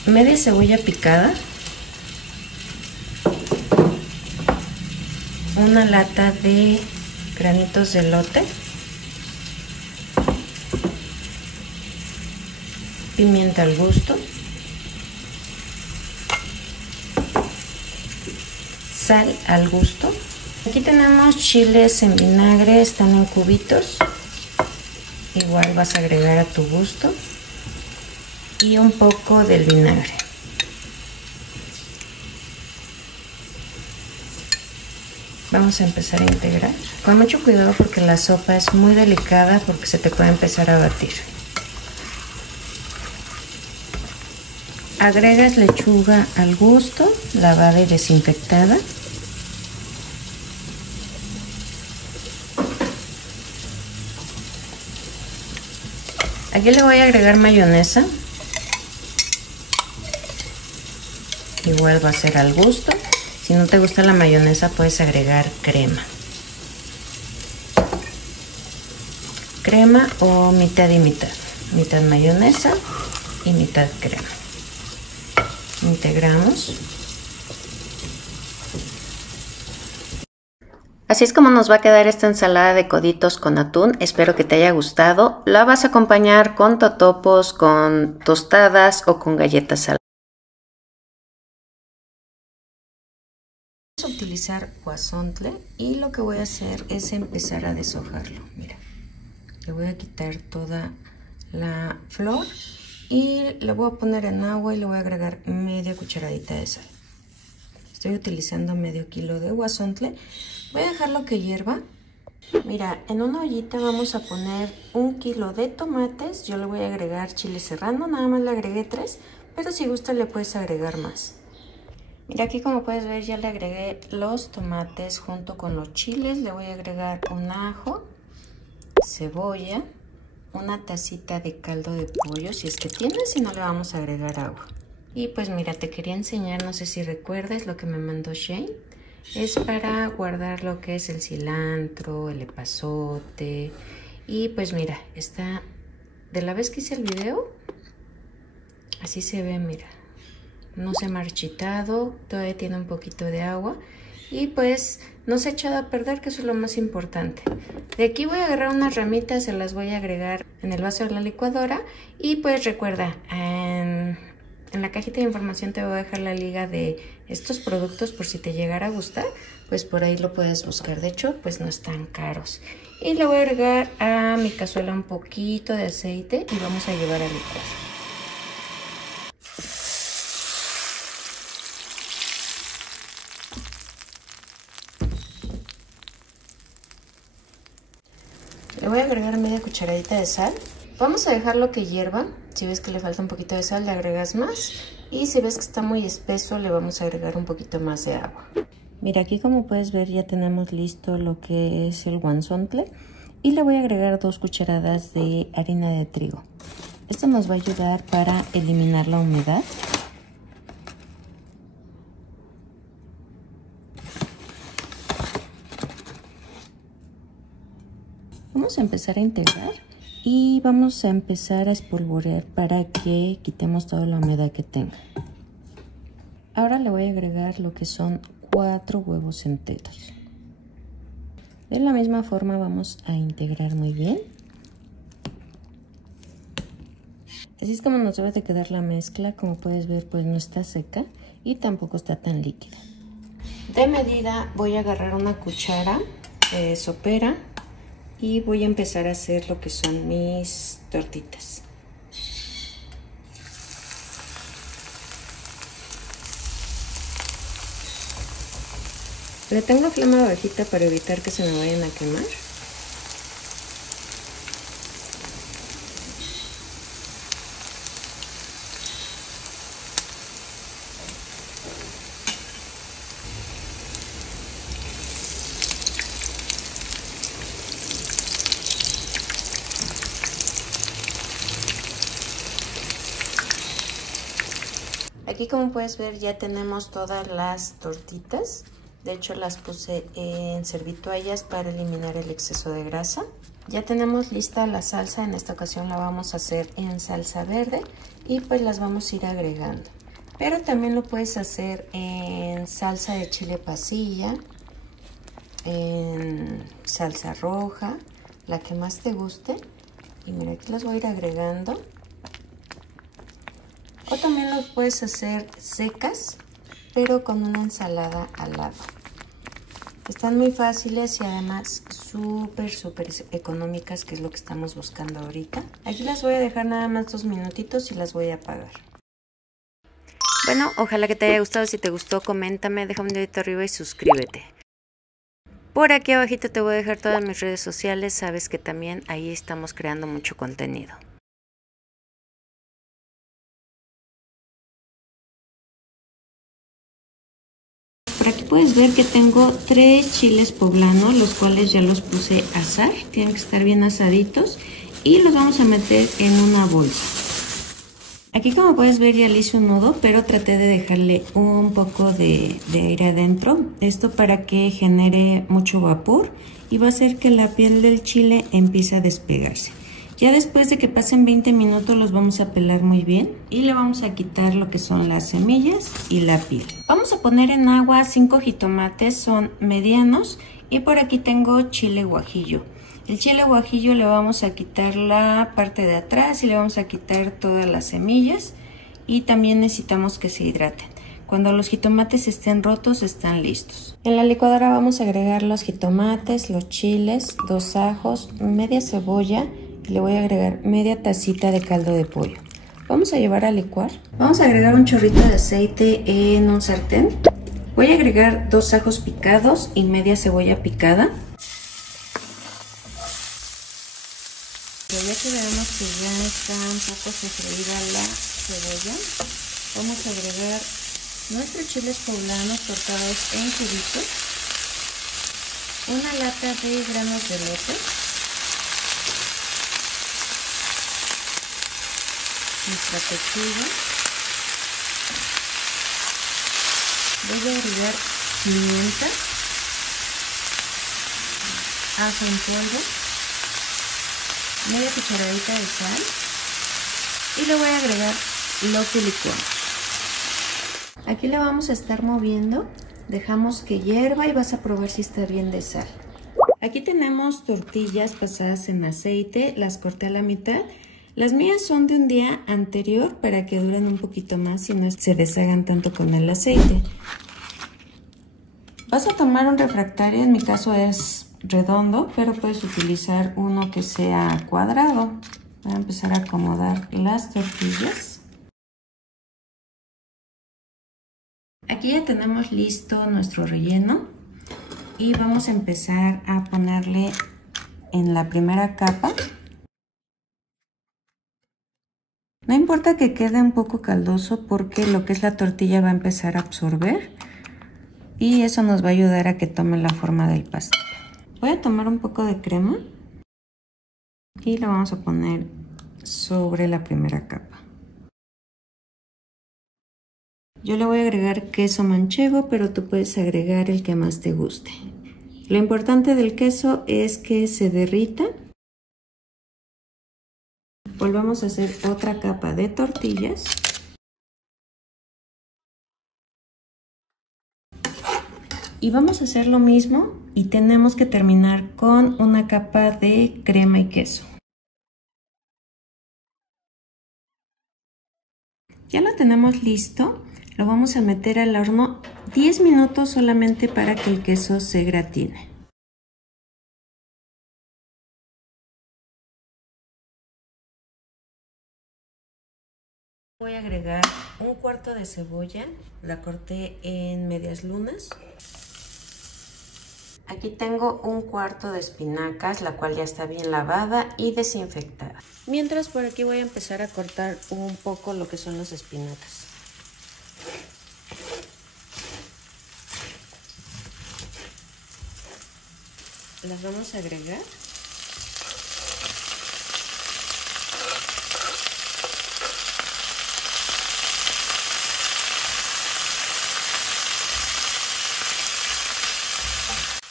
Media cebolla picada, una lata de granitos de elote, pimienta al gusto, sal al gusto. Aquí tenemos chiles en vinagre, están en cubitos. igual vas a agregar a tu gusto y un poco del vinagre. Vamos a empezar a integrar con mucho cuidado porque la sopa es muy delicada porque se te puede empezar a batir. Agregas lechuga al gusto, lavada y desinfectada. Aquí le voy a agregar mayonesa. Igual va a ser al gusto. Si no te gusta la mayonesa, puedes agregar crema. Crema o mitad y mitad. Mitad mayonesa y mitad crema. Integramos. Así es como nos va a quedar esta ensalada de coditos con atún. Espero que te haya gustado. La vas a acompañar con totopos, con tostadas o con galletas saladas. Vamos a utilizar guasontle y lo que voy a hacer es empezar a deshojarlo. Mira, le voy a quitar toda la flor y le voy a poner en agua y le voy a agregar media cucharadita de sal. Estoy utilizando medio kilo de guasontle. Voy a dejarlo que hierva. Mira, en una ollita vamos a poner 1 kilo de tomates. Yo le voy a agregar chile serrano, nada más le agregué 3, pero si gusta le puedes agregar más. Mira, aquí como puedes ver ya le agregué los tomates junto con los chiles. Le voy a agregar un ajo, cebolla, una tacita de caldo de pollo, si es que tienes, si no le vamos a agregar agua. Y pues mira, te quería enseñar, no sé si recuerdas lo que me mandó Shane. Es para guardar lo que es el cilantro, el epazote. Y pues mira, está de la vez que hice el video, así se ve, mira. No se ha marchitado, todavía tiene un poquito de agua. Y pues no se ha echado a perder, que eso es lo más importante. De aquí voy a agarrar unas ramitas, se las voy a agregar en el vaso de la licuadora. Y pues recuerda, en la cajita de información te voy a dejar la liga de estos productos por si te llegara a gustar, pues por ahí lo puedes buscar. De hecho, pues no están caros. Y le voy a agregar a mi cazuela un poquito de aceite y vamos a llevar a licuar. Le voy a agregar media cucharadita de sal. Vamos a dejarlo que hierva. Si ves que le falta un poquito de sal, le agregas más. Y si ves que está muy espeso, le vamos a agregar un poquito más de agua. Mira, aquí como puedes ver ya tenemos listo lo que es el guasontle. Y le voy a agregar 2 cucharadas de harina de trigo. Esto nos va a ayudar para eliminar la humedad. Vamos a empezar a integrar y vamos a empezar a espolvorear para que quitemos toda la humedad que tenga. Ahora le voy a agregar lo que son 4 huevos enteros. De la misma forma vamos a integrar muy bien. Así es como nos debe de quedar la mezcla. Como puedes ver, pues no está seca y tampoco está tan líquida. De medida voy a agarrar una cuchara sopera y voy a empezar a hacer lo que son mis tortitas. Le tengo flama bajita para evitar que se me vayan a quemar. Aquí como puedes ver ya tenemos todas las tortitas. De hecho las puse en servitoallas para eliminar el exceso de grasa. Ya tenemos lista la salsa, en esta ocasión la vamos a hacer en salsa verde y pues las vamos a ir agregando. Pero también lo puedes hacer en salsa de chile pasilla, en salsa roja, la que más te guste. Y mira, aquí las voy a ir agregando. O también los puedes hacer secas, pero con una ensalada al lado. Están muy fáciles y además súper económicas, que es lo que estamos buscando ahorita. Aquí las voy a dejar nada más 2 minutitos y las voy a apagar. Bueno, ojalá que te haya gustado. Si te gustó, coméntame, deja un dedito arriba y suscríbete. Por aquí abajito te voy a dejar todas mis redes sociales. Sabes que también ahí estamos creando mucho contenido. Por aquí puedes ver que tengo 3 chiles poblanos, los cuales ya los puse a asar. Tienen que estar bien asaditos y los vamos a meter en una bolsa. Aquí, como puedes ver, ya le hice un nudo, pero traté de dejarle un poco de aire adentro. Esto para que genere mucho vapor y va a hacer que la piel del chile empiece a despegarse. Ya después de que pasen 20 minutos los vamos a pelar muy bien y le vamos a quitar lo que son las semillas y la piel. Vamos a poner en agua 5 jitomates, son medianos, y por aquí tengo chile guajillo. El chile guajillo le vamos a quitar la parte de atrás y le vamos a quitar todas las semillas, y también necesitamos que se hidraten. Cuando los jitomates estén rotos, están listos. En la licuadora vamos a agregar los jitomates, los chiles, 2 ajos, media cebolla y le voy a agregar media tacita de caldo de pollo. Vamos a llevar a licuar. Vamos a agregar un chorrito de aceite en un sartén. Voy a agregar 2 ajos picados y media cebolla picada. Ya que veamos que ya está un poco sofreída la cebolla, vamos a agregar nuestros chiles poblanos cortados en cubitos, una lata de granos de elote, nuestra pechuga, voy a agregar pimienta, ajo en polvo, media cucharadita de sal y le voy a agregar lo que licuamos. Aquí le vamos a estar moviendo, dejamos que hierva y vas a probar si está bien de sal. Aquí tenemos tortillas pasadas en aceite, las corté a la mitad. Las mías son de un día anterior para que duren un poquito más y no se deshagan tanto con el aceite. Vas a tomar un refractario, en mi caso es redondo, pero puedes utilizar uno que sea cuadrado. Voy a empezar a acomodar las tortillas. Aquí ya tenemos listo nuestro relleno y vamos a empezar a ponerle en la primera capa. No importa que quede un poco caldoso porque lo que es la tortilla va a empezar a absorber y eso nos va a ayudar a que tome la forma del pastel. Voy a tomar un poco de crema y la vamos a poner sobre la primera capa. Yo le voy a agregar queso manchego, pero tú puedes agregar el que más te guste. Lo importante del queso es que se derrita. Volvamos a hacer otra capa de tortillas. Y vamos a hacer lo mismo y tenemos que terminar con una capa de crema y queso. Ya lo tenemos listo, lo vamos a meter al horno 10 minutos solamente para que el queso se gratine. Voy a agregar un cuarto de cebolla, la corté en medias lunas. Aquí tengo un cuarto de espinacas, la cual ya está bien lavada y desinfectada. Mientras, por aquí voy a empezar a cortar un poco lo que son las espinacas. Las vamos a agregar.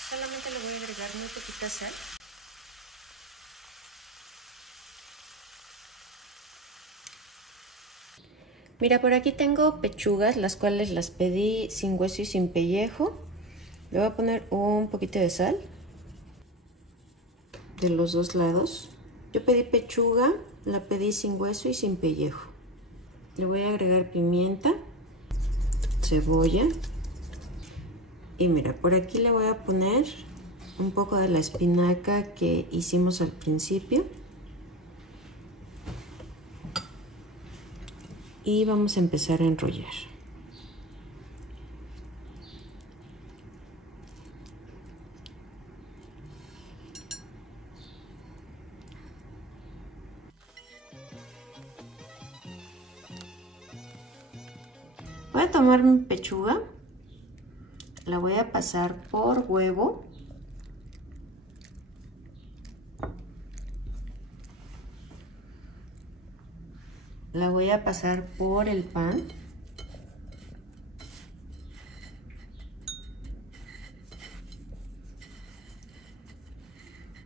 Solamente le voy a agregar muy poquita sal. Mira, por aquí tengo pechugas, las cuales las pedí sin hueso y sin pellejo. Le voy a poner un poquito de sal de los dos lados. Yo pedí pechuga, la pedí sin hueso y sin pellejo. Le voy a agregar pimienta, cebolla, Y mira, por aquí le voy a poner un poco de la espinaca que hicimos al principio. Y vamos a empezar a enrollar. Voy a tomar mi pechuga, la voy a pasar por huevo. La voy a pasar por el pan.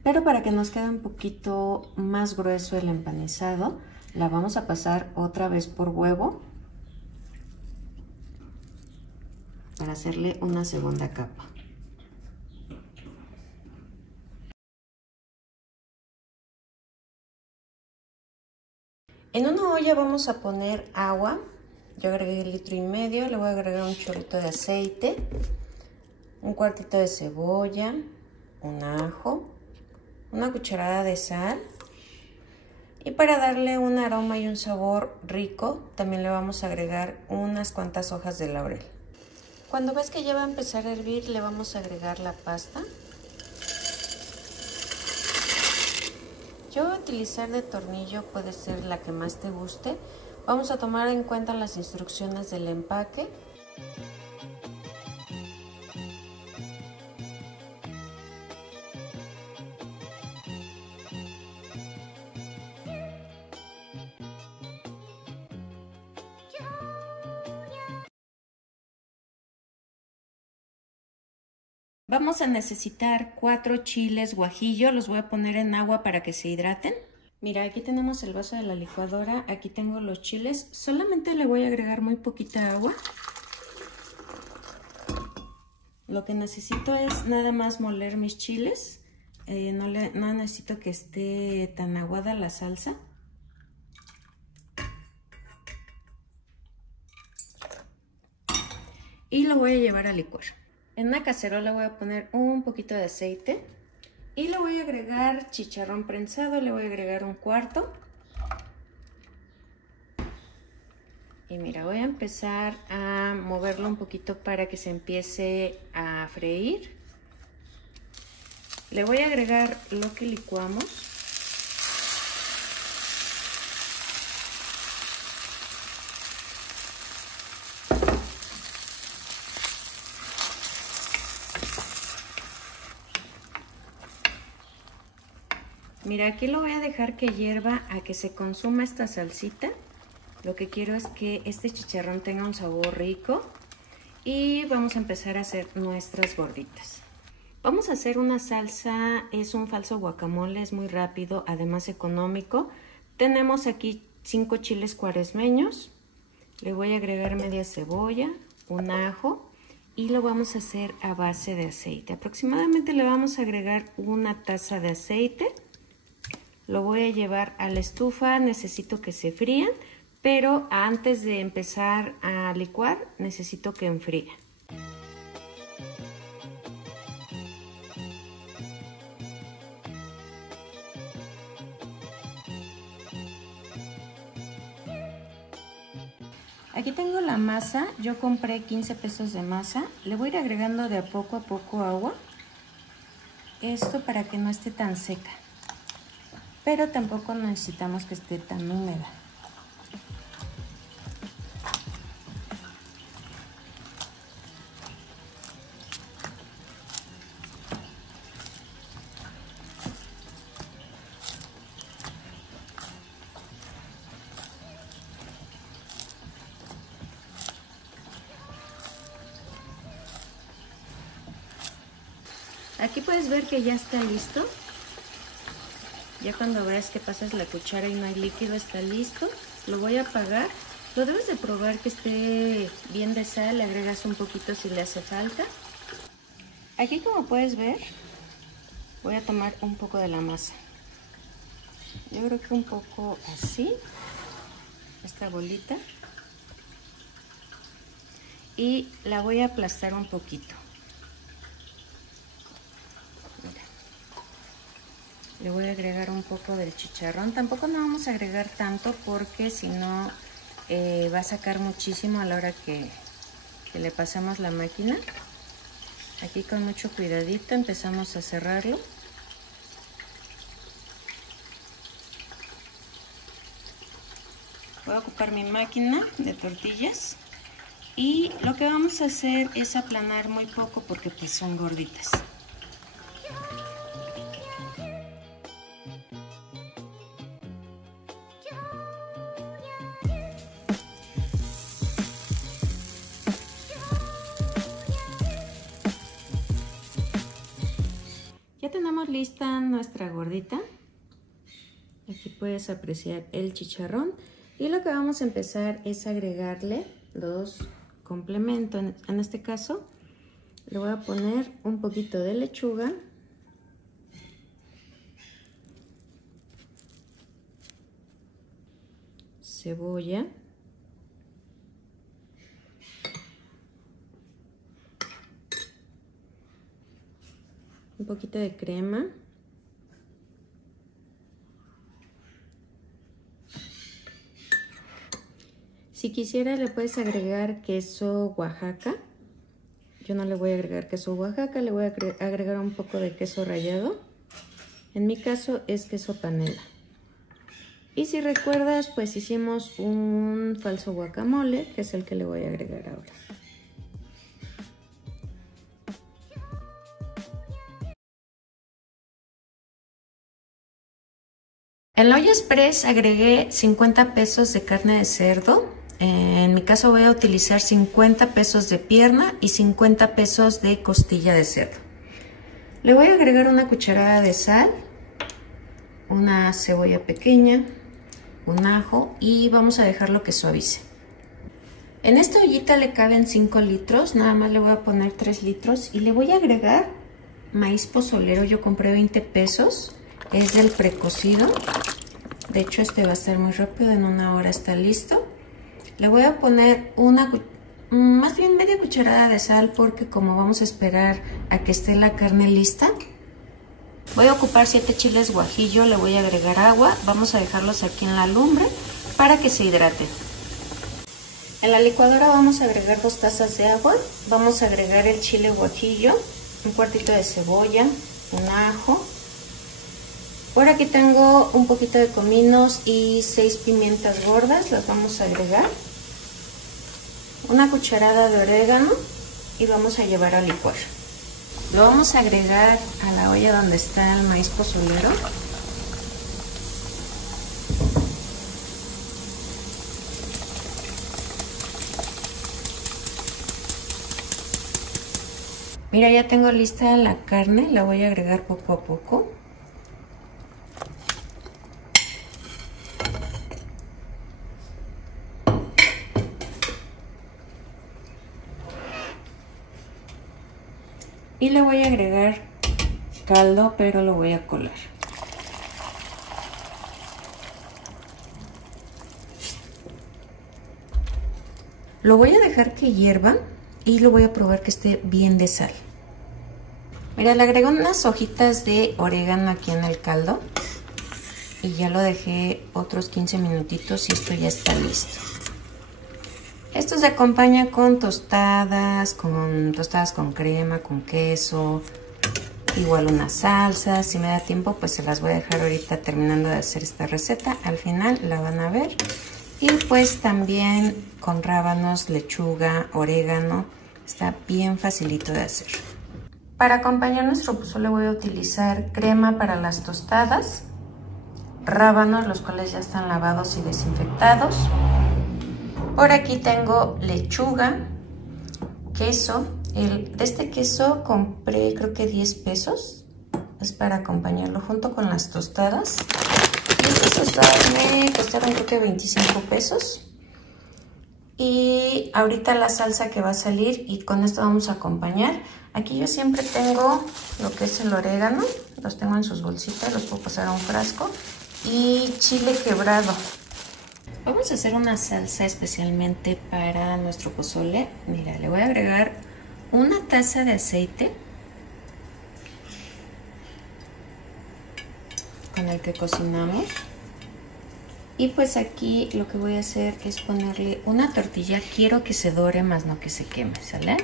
Pero para que nos quede un poquito más grueso el empanizado, la vamos a pasar otra vez por huevo para hacerle una segunda capa. En una olla vamos a poner agua. Yo agregué 1,5 litros, le voy a agregar un chorrito de aceite, un cuartito de cebolla, un ajo, una cucharada de sal. Y para darle un aroma y un sabor rico, también le vamos a agregar unas cuantas hojas de laurel. Cuando ves que ya va a empezar a hervir, le vamos a agregar la pasta. Yo voy a utilizar de tornillo, puede ser la que más te guste. Vamos a tomar en cuenta las instrucciones del empaque. Vamos a necesitar 4 chiles guajillo, los voy a poner en agua para que se hidraten. Mira, aquí tenemos el vaso de la licuadora, aquí tengo los chiles, solamente le voy a agregar muy poquita agua. Lo que necesito es nada más moler mis chiles, no necesito que esté tan aguada la salsa. Y lo voy a llevar a licuar. En una cacerola voy a poner un poquito de aceite y le voy a agregar chicharrón prensado, le voy a agregar 1/4. Y mira, voy a empezar a moverlo un poquito para que se empiece a freír. Le voy a agregar lo que licuamos. Mira, aquí lo voy a dejar que hierva a que se consuma esta salsita. Lo que quiero es que este chicharrón tenga un sabor rico. Y vamos a empezar a hacer nuestras gorditas. Vamos a hacer una salsa, es un falso guacamole, es muy rápido, además económico. Tenemos aquí 5 chiles cuaresmeños. Le voy a agregar media cebolla, un ajo y lo vamos a hacer a base de aceite. Aproximadamente le vamos a agregar 1 taza de aceite. Lo voy a llevar a la estufa, necesito que se frían, pero antes de empezar a licuar necesito que enfríen. Aquí tengo la masa, yo compré 15 pesos de masa, le voy a ir agregando de a poco agua, esto para que no esté tan seca, pero tampoco necesitamos que esté tan húmeda. Aquí puedes ver que ya está listo. Ya cuando veas que pasas la cuchara y no hay líquido, está listo. Lo voy a apagar. Lo debes de probar que esté bien de sal, le agregas un poquito si le hace falta. Aquí, como puedes ver, voy a tomar un poco de la masa. Yo creo que un poco así, esta bolita. Y la voy a aplastar un poquito. Le voy a agregar un poco del chicharrón. Tampoco no vamos a agregar tanto porque si no va a sacar muchísimo a la hora que le pasamos la máquina. Aquí con mucho cuidadito empezamos a cerrarlo. Voy a ocupar mi máquina de tortillas y lo que vamos a hacer es aplanar muy poco porque pues son gorditas. Ya tenemos lista nuestra gordita. Aquí puedes apreciar el chicharrón. Y lo que vamos a empezar es agregarle los complementos. En este caso, le voy a poner un poquito de lechuga. Cebolla. Un poquito de crema. Si quisiera le puedes agregar queso Oaxaca. Yo no le voy a agregar queso Oaxaca, le voy a agregar un poco de queso rallado. En mi caso es queso panela. Y si recuerdas, pues hicimos un falso guacamole, que es el que le voy a agregar ahora. En la olla express agregué 50 pesos de carne de cerdo. En mi caso voy a utilizar 50 pesos de pierna y 50 pesos de costilla de cerdo. Le voy a agregar una cucharada de sal, una cebolla pequeña, un ajo y vamos a dejarlo que suavice. En esta ollita le caben 5 litros, nada más le voy a poner 3 litros y le voy a agregar maíz pozolero. Yo compré 20 pesos, es del precocido. De hecho este va a estar muy rápido, en una hora está listo. Le voy a poner más bien media cucharada de sal porque como vamos a esperar a que esté la carne lista. Voy a ocupar 7 chiles guajillo, le voy a agregar agua. Vamos a dejarlos aquí en la lumbre para que se hidraten. En la licuadora vamos a agregar 2 tazas de agua. Vamos a agregar el chile guajillo, un cuartito de cebolla, un ajo. Por aquí tengo un poquito de cominos y 6 pimientas gordas, las vamos a agregar. Una cucharada de orégano y vamos a llevar a licuar. Lo vamos a agregar a la olla donde está el maíz pozolero. Mira, ya tengo lista la carne, la voy a agregar poco a poco. Y le voy a agregar caldo, pero lo voy a colar. Lo voy a dejar que hierva y lo voy a probar que esté bien de sal. Mira, le agregué unas hojitas de orégano aquí en el caldo y ya lo dejé otros 15 minutitos y esto ya está listo. Esto se acompaña con tostadas con crema, con queso, igual una salsa. Si me da tiempo, pues se las voy a dejar ahorita terminando de hacer esta receta. Al final la van a ver. Y pues también con rábanos, lechuga, orégano. Está bien facilito de hacer. Para acompañar nuestro pozole voy a utilizar crema para las tostadas, rábanos, los cuales ya están lavados y desinfectados. Por aquí tengo lechuga, queso. De este queso compré creo que 10 pesos. Es para acompañarlo junto con las tostadas. Y estas tostadas me costaron creo que 25 pesos. Y ahorita la salsa que va a salir y con esto vamos a acompañar. Aquí yo siempre tengo lo que es el orégano. Los tengo en sus bolsitas, los puedo pasar a un frasco. Y chile quebrado. Vamos a hacer una salsa especialmente para nuestro pozole. Mira, le voy a agregar una taza de aceite. con el que cocinamos. Y pues aquí lo que voy a hacer es ponerle una tortilla. Quiero que se dore más no que se queme, ¿sale?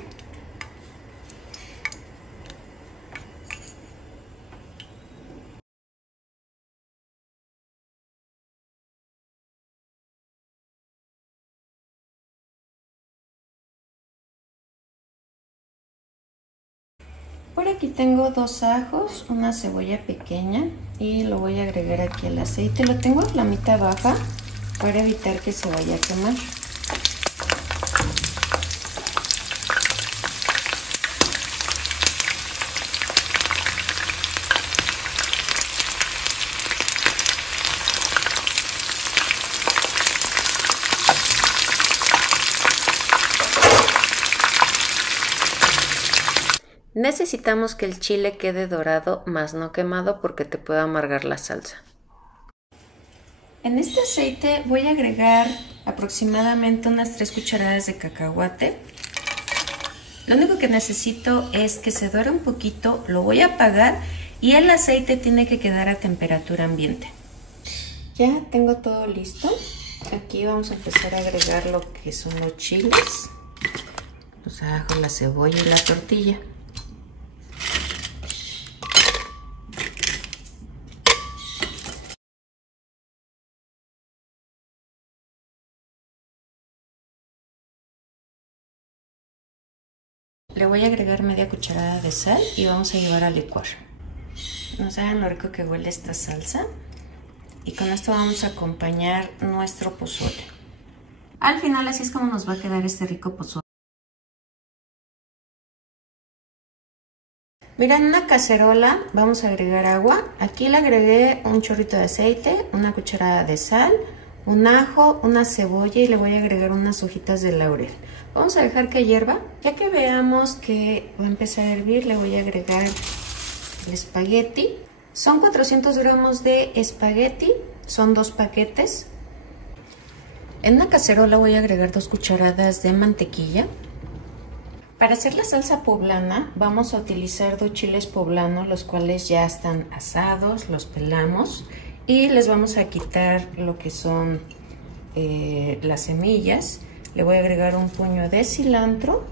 Por aquí tengo 2 ajos, una cebolla pequeña y lo voy a agregar aquí al aceite. Lo tengo a flamita baja para evitar que se vaya a quemar. Necesitamos que el chile quede dorado, más no quemado, porque te puede amargar la salsa. En este aceite voy a agregar aproximadamente unas 3 cucharadas de cacahuate. Lo único que necesito es que se dore un poquito, lo voy a apagar y el aceite tiene que quedar a temperatura ambiente. Ya tengo todo listo. Aquí vamos a empezar a agregar lo que son los chiles, los ajos, la cebolla y la tortilla. Le voy a agregar media cucharada de sal y vamos a llevar a licuar. No saben lo rico que huele esta salsa. Y con esto vamos a acompañar nuestro pozole. Al final así es como nos va a quedar este rico pozole. Mira, en una cacerola vamos a agregar agua. Aquí le agregué un chorrito de aceite, una cucharada de sal, un ajo, una cebolla y le voy a agregar unas hojitas de laurel. Vamos a dejar que hierva. Ya que veamos que va a empezar a hervir, le voy a agregar el espagueti. Son 400 gramos de espagueti, son 2 paquetes. En una cacerola voy a agregar 2 cucharadas de mantequilla. Para hacer la salsa poblana vamos a utilizar 2 chiles poblanos, los cuales ya están asados, los pelamos y les vamos a quitar lo que son las semillas. Le voy a agregar un puño de cilantro,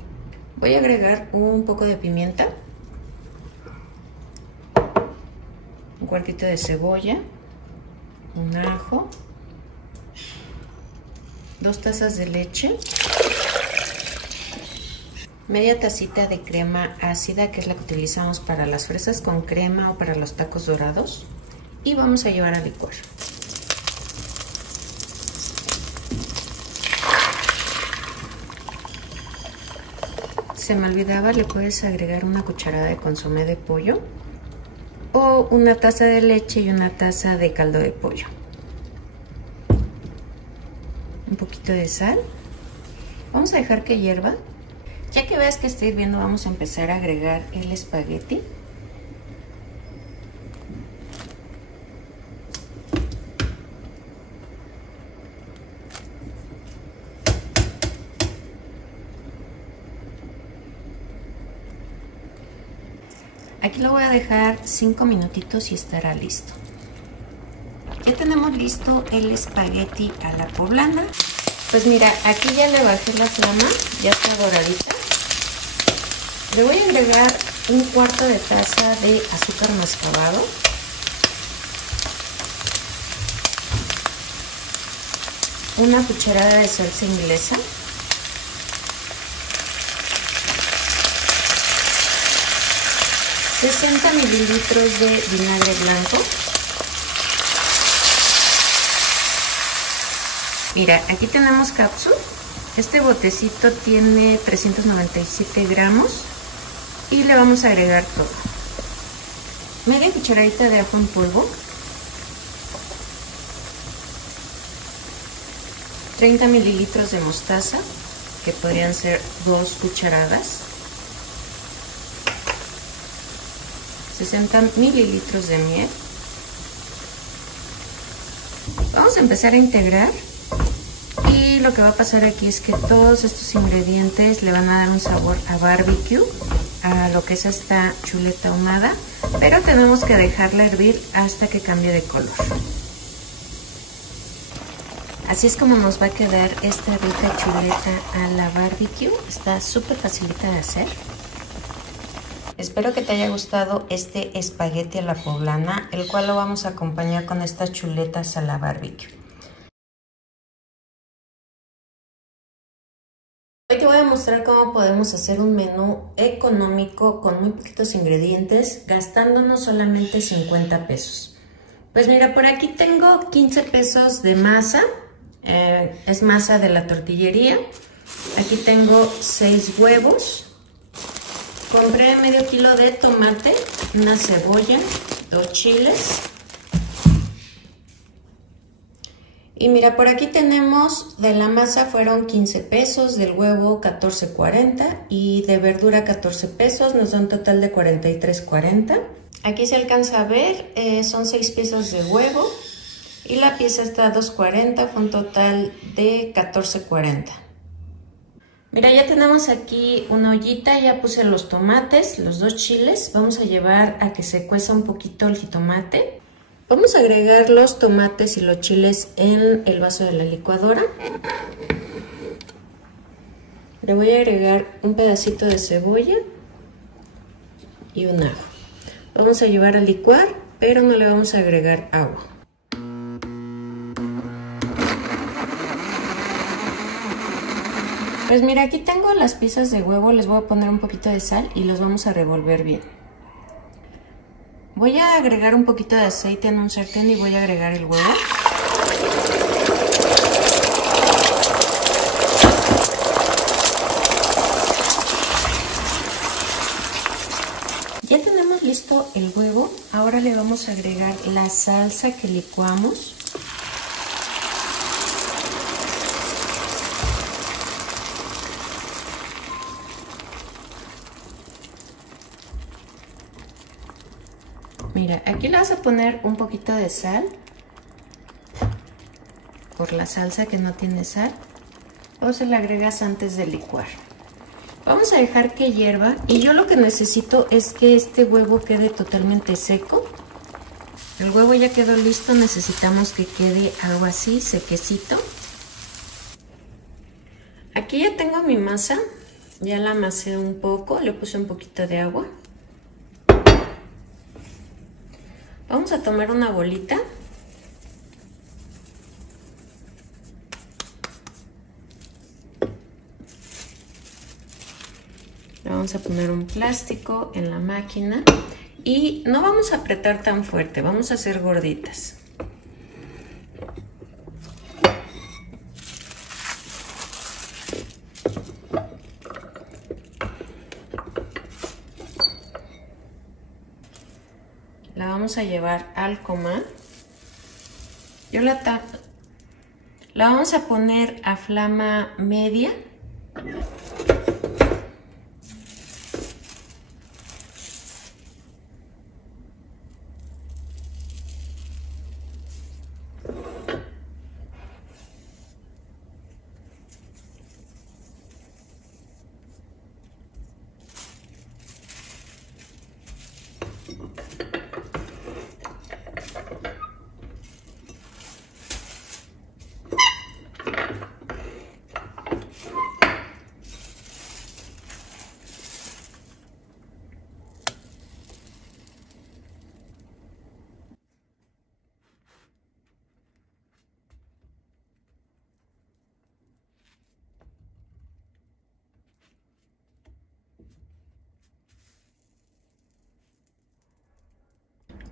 voy a agregar un poco de pimienta, un cuartito de cebolla, un ajo, 2 tazas de leche, media tacita de crema ácida, que es la que utilizamos para las fresas con crema o para los tacos dorados, y vamos a llevar a licuar. Se me olvidaba, le puedes agregar una cucharada de consomé de pollo o una taza de leche y una taza de caldo de pollo. Un poquito de sal. Vamos a dejar que hierva. Ya que veas que está hirviendo, vamos a empezar a agregar el espagueti. Aquí lo voy a dejar 5 minutitos y estará listo. Ya tenemos listo el espagueti a la poblana. Pues mira, aquí ya le bajé la flama, ya está doradita. Le voy a agregar un cuarto de taza de azúcar mascabado. Una cucharada de salsa inglesa. $60 mililitros de vinagre blanco. Mira, aquí tenemos cápsula. Este botecito tiene 397 gramos y le vamos a agregar todo. Media cucharadita de ajo en polvo. 30 mililitros de mostaza, que podrían ser 2 cucharadas. 60 mililitros de miel. Vamos a empezar a integrar. Y lo que va a pasar aquí es que todos estos ingredientes le van a dar un sabor a barbecue a lo que es esta chuleta ahumada, pero tenemos que dejarla hervir hasta que cambie de color. Así es como nos va a quedar esta rica chuleta a la barbecue. Está súper facilita de hacer. Espero que te haya gustado este espagueti a la poblana, el cual lo vamos a acompañar con estas chuletas a la barbecue. Hoy te voy a mostrar cómo podemos hacer un menú económico con muy poquitos ingredientes, gastándonos solamente 50 pesos. Pues mira, por aquí tengo 15 pesos de masa, es masa de la tortillería. Aquí tengo 6 huevos. Compré medio kilo de tomate, una cebolla, 2 chiles. Y mira, por aquí tenemos de la masa fueron 15 pesos, del huevo 14.40 y de verdura 14 pesos, nos da un total de 43.40. Aquí se alcanza a ver, son 6 piezas de huevo y la pieza está a 2.40, fue un total de 14.40. Mira, ya tenemos aquí una ollita, ya puse los tomates, los 2 chiles. Vamos a llevar a que se cueza un poquito el jitomate. Vamos a agregar los tomates y los chiles en el vaso de la licuadora. Le voy a agregar un pedacito de cebolla y un ajo. Vamos a llevar a licuar, pero no le vamos a agregar agua. Pues mira, aquí tengo las piezas de huevo, les voy a poner un poquito de sal y los vamos a revolver bien. Voy a agregar un poquito de aceite en un sartén y voy a agregar el huevo. Ya tenemos listo el huevo, ahora le vamos a agregar la salsa que licuamos. Mira, aquí le vas a poner un poquito de sal por la salsa que no tiene sal, o se la agregas antes de licuar. Vamos a dejar que hierva y yo lo que necesito es que este huevo quede totalmente seco. El huevo ya quedó listo, necesitamos que quede algo así, sequecito. Aquí ya tengo mi masa, ya la amasé un poco, le puse un poquito de agua. Vamos a tomar una bolita. Le vamos a poner un plástico en la máquina y no vamos a apretar tan fuerte, vamos a hacer gorditas. La vamos a llevar al comal. La vamos a poner a flama media.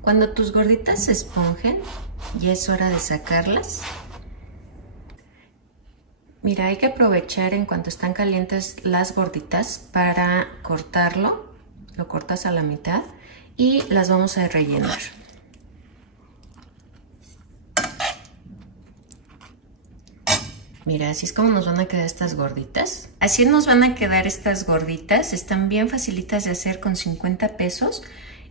Cuando tus gorditas se esponjen, ya es hora de sacarlas. Mira, hay que aprovechar en cuanto están calientes las gorditas para cortarlo. Lo cortas a la mitad y las vamos a rellenar. Mira, así es como nos van a quedar estas gorditas. Así nos van a quedar estas gorditas. Están bien facilitas de hacer con 50 pesos.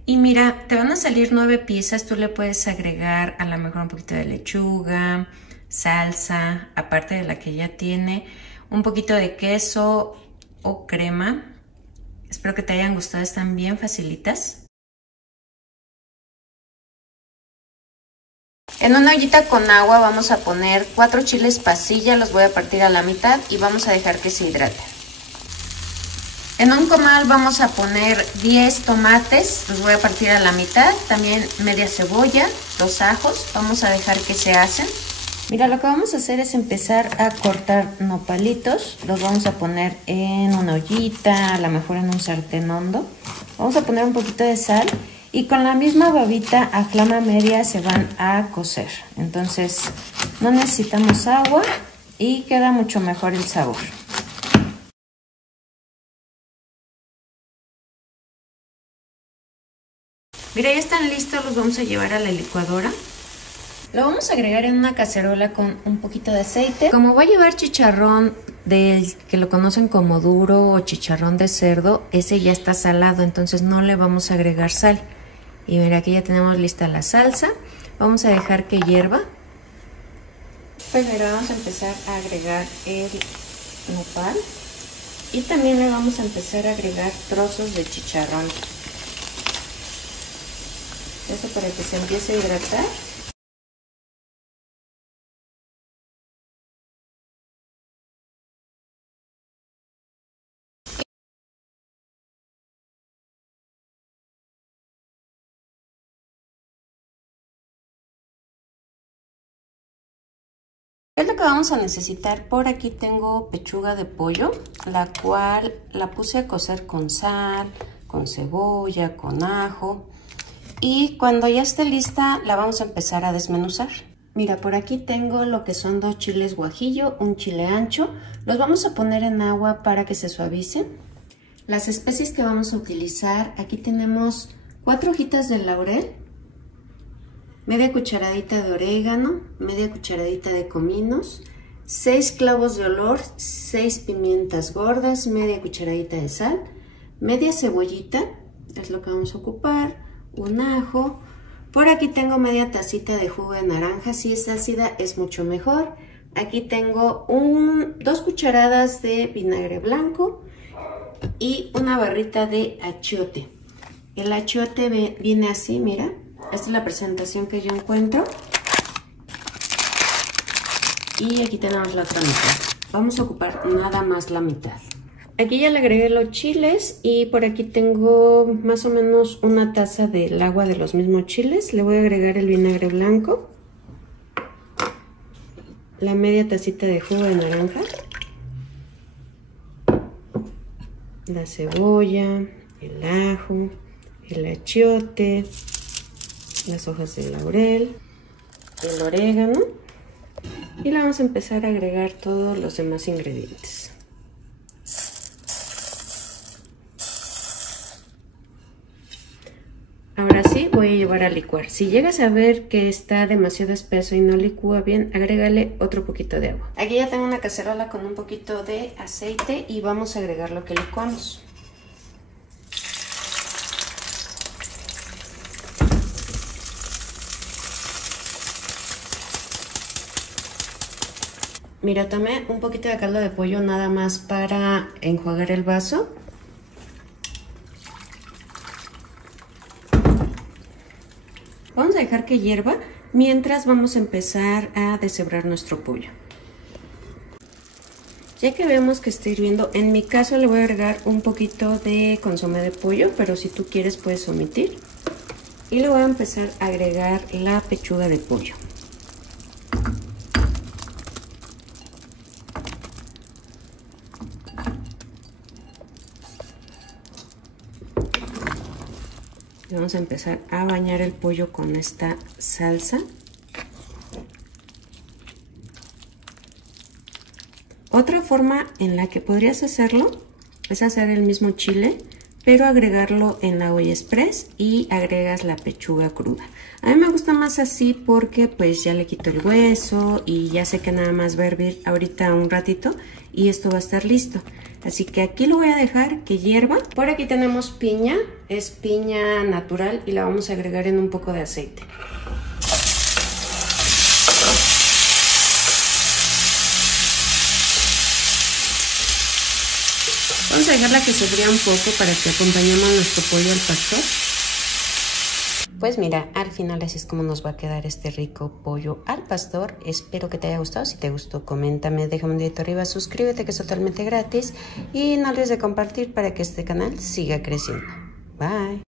Y mira, te van a salir 9 piezas. Tú le puedes agregar a lo mejor un poquito de lechuga, salsa, aparte de la que ya tiene, un poquito de queso o crema. Espero que te hayan gustado, están bien facilitas. En una ollita con agua vamos a poner 4 chiles pasilla, los voy a partir a la mitad y vamos a dejar que se hidraten. En un comal vamos a poner 10 tomates, los voy a partir a la mitad, también media cebolla, 2 ajos, vamos a dejar que se hacen. Mira, lo que vamos a hacer es empezar a cortar nopalitos, los vamos a poner en una ollita, a lo mejor en un sartén hondo. Vamos a poner un poquito de sal. Y con la misma babita a flama media se van a cocer. Entonces no necesitamos agua y queda mucho mejor el sabor. Mira, ya están listos, los vamos a llevar a la licuadora. Lo vamos a agregar en una cacerola con un poquito de aceite. Como va a llevar chicharrón del que lo conocen como duro o chicharrón de cerdo, ese ya está salado, entonces no le vamos a agregar sal. Y mira, aquí ya tenemos lista la salsa. Vamos a dejar que hierva. Pues mira, vamos a empezar a agregar el nopal. Y también le vamos a empezar a agregar trozos de chicharrón. Esto para que se empiece a hidratar. ¿Qué es lo que vamos a necesitar? Por aquí tengo pechuga de pollo, la cual la puse a cocer con sal, con cebolla, con ajo. Y cuando ya esté lista, la vamos a empezar a desmenuzar. Mira, por aquí tengo lo que son 2 chiles guajillo, un chile ancho. Los vamos a poner en agua para que se suavicen. Las especies que vamos a utilizar, aquí tenemos 4 hojitas de laurel, media cucharadita de orégano, media cucharadita de cominos, 6 clavos de olor, 6 pimientas gordas, media cucharadita de sal, media cebollita, es lo que vamos a ocupar, un ajo. Por aquí tengo media tacita de jugo de naranja, si es ácida es mucho mejor. Aquí tengo 2 cucharadas de vinagre blanco y una barrita de achiote. El achiote viene así, mira. Esta es la presentación que yo encuentro. Y aquí tenemos la otra mitad. Vamos a ocupar nada más la mitad. Aquí ya le agregué los chiles y por aquí tengo más o menos una taza del agua de los mismos chiles. Le voy a agregar el vinagre blanco, la media tacita de jugo de naranja, la cebolla, el ajo, el achiote, las hojas de laurel, el orégano y le vamos a empezar a agregar todos los demás ingredientes. Ahora sí voy a llevar a licuar. Si llegas a ver que está demasiado espeso y no licúa bien, agrégale otro poquito de agua. Aquí ya tengo una cacerola con un poquito de aceite y vamos a agregar lo que licuamos. Mira, tomé un poquito de caldo de pollo nada más para enjuagar el vaso. Vamos a dejar que hierva mientras vamos a empezar a deshebrar nuestro pollo. Ya que vemos que está hirviendo, en mi caso le voy a agregar un poquito de consomé de pollo, pero si tú quieres puedes omitir. Y le voy a empezar a agregar la pechuga de pollo. Vamos a empezar a bañar el pollo con esta salsa. Otra forma en la que podrías hacerlo es hacer el mismo chile, pero agregarlo en la olla express y agregas la pechuga cruda. A mí me gusta más así porque pues ya le quito el hueso y ya sé que nada más va a hervir ahorita un ratito y esto va a estar listo. Así que aquí lo voy a dejar que hierva. Por aquí tenemos piña, es piña natural y la vamos a agregar en un poco de aceite. Vamos a dejarla que se fría un poco para que acompañemos nuestro pollo al pastor. Pues mira, al final así es como nos va a quedar este rico pollo al pastor. Espero que te haya gustado. Si te gustó, coméntame, déjame un dedito arriba, suscríbete que es totalmente gratis y no olvides de compartir para que este canal siga creciendo. Bye.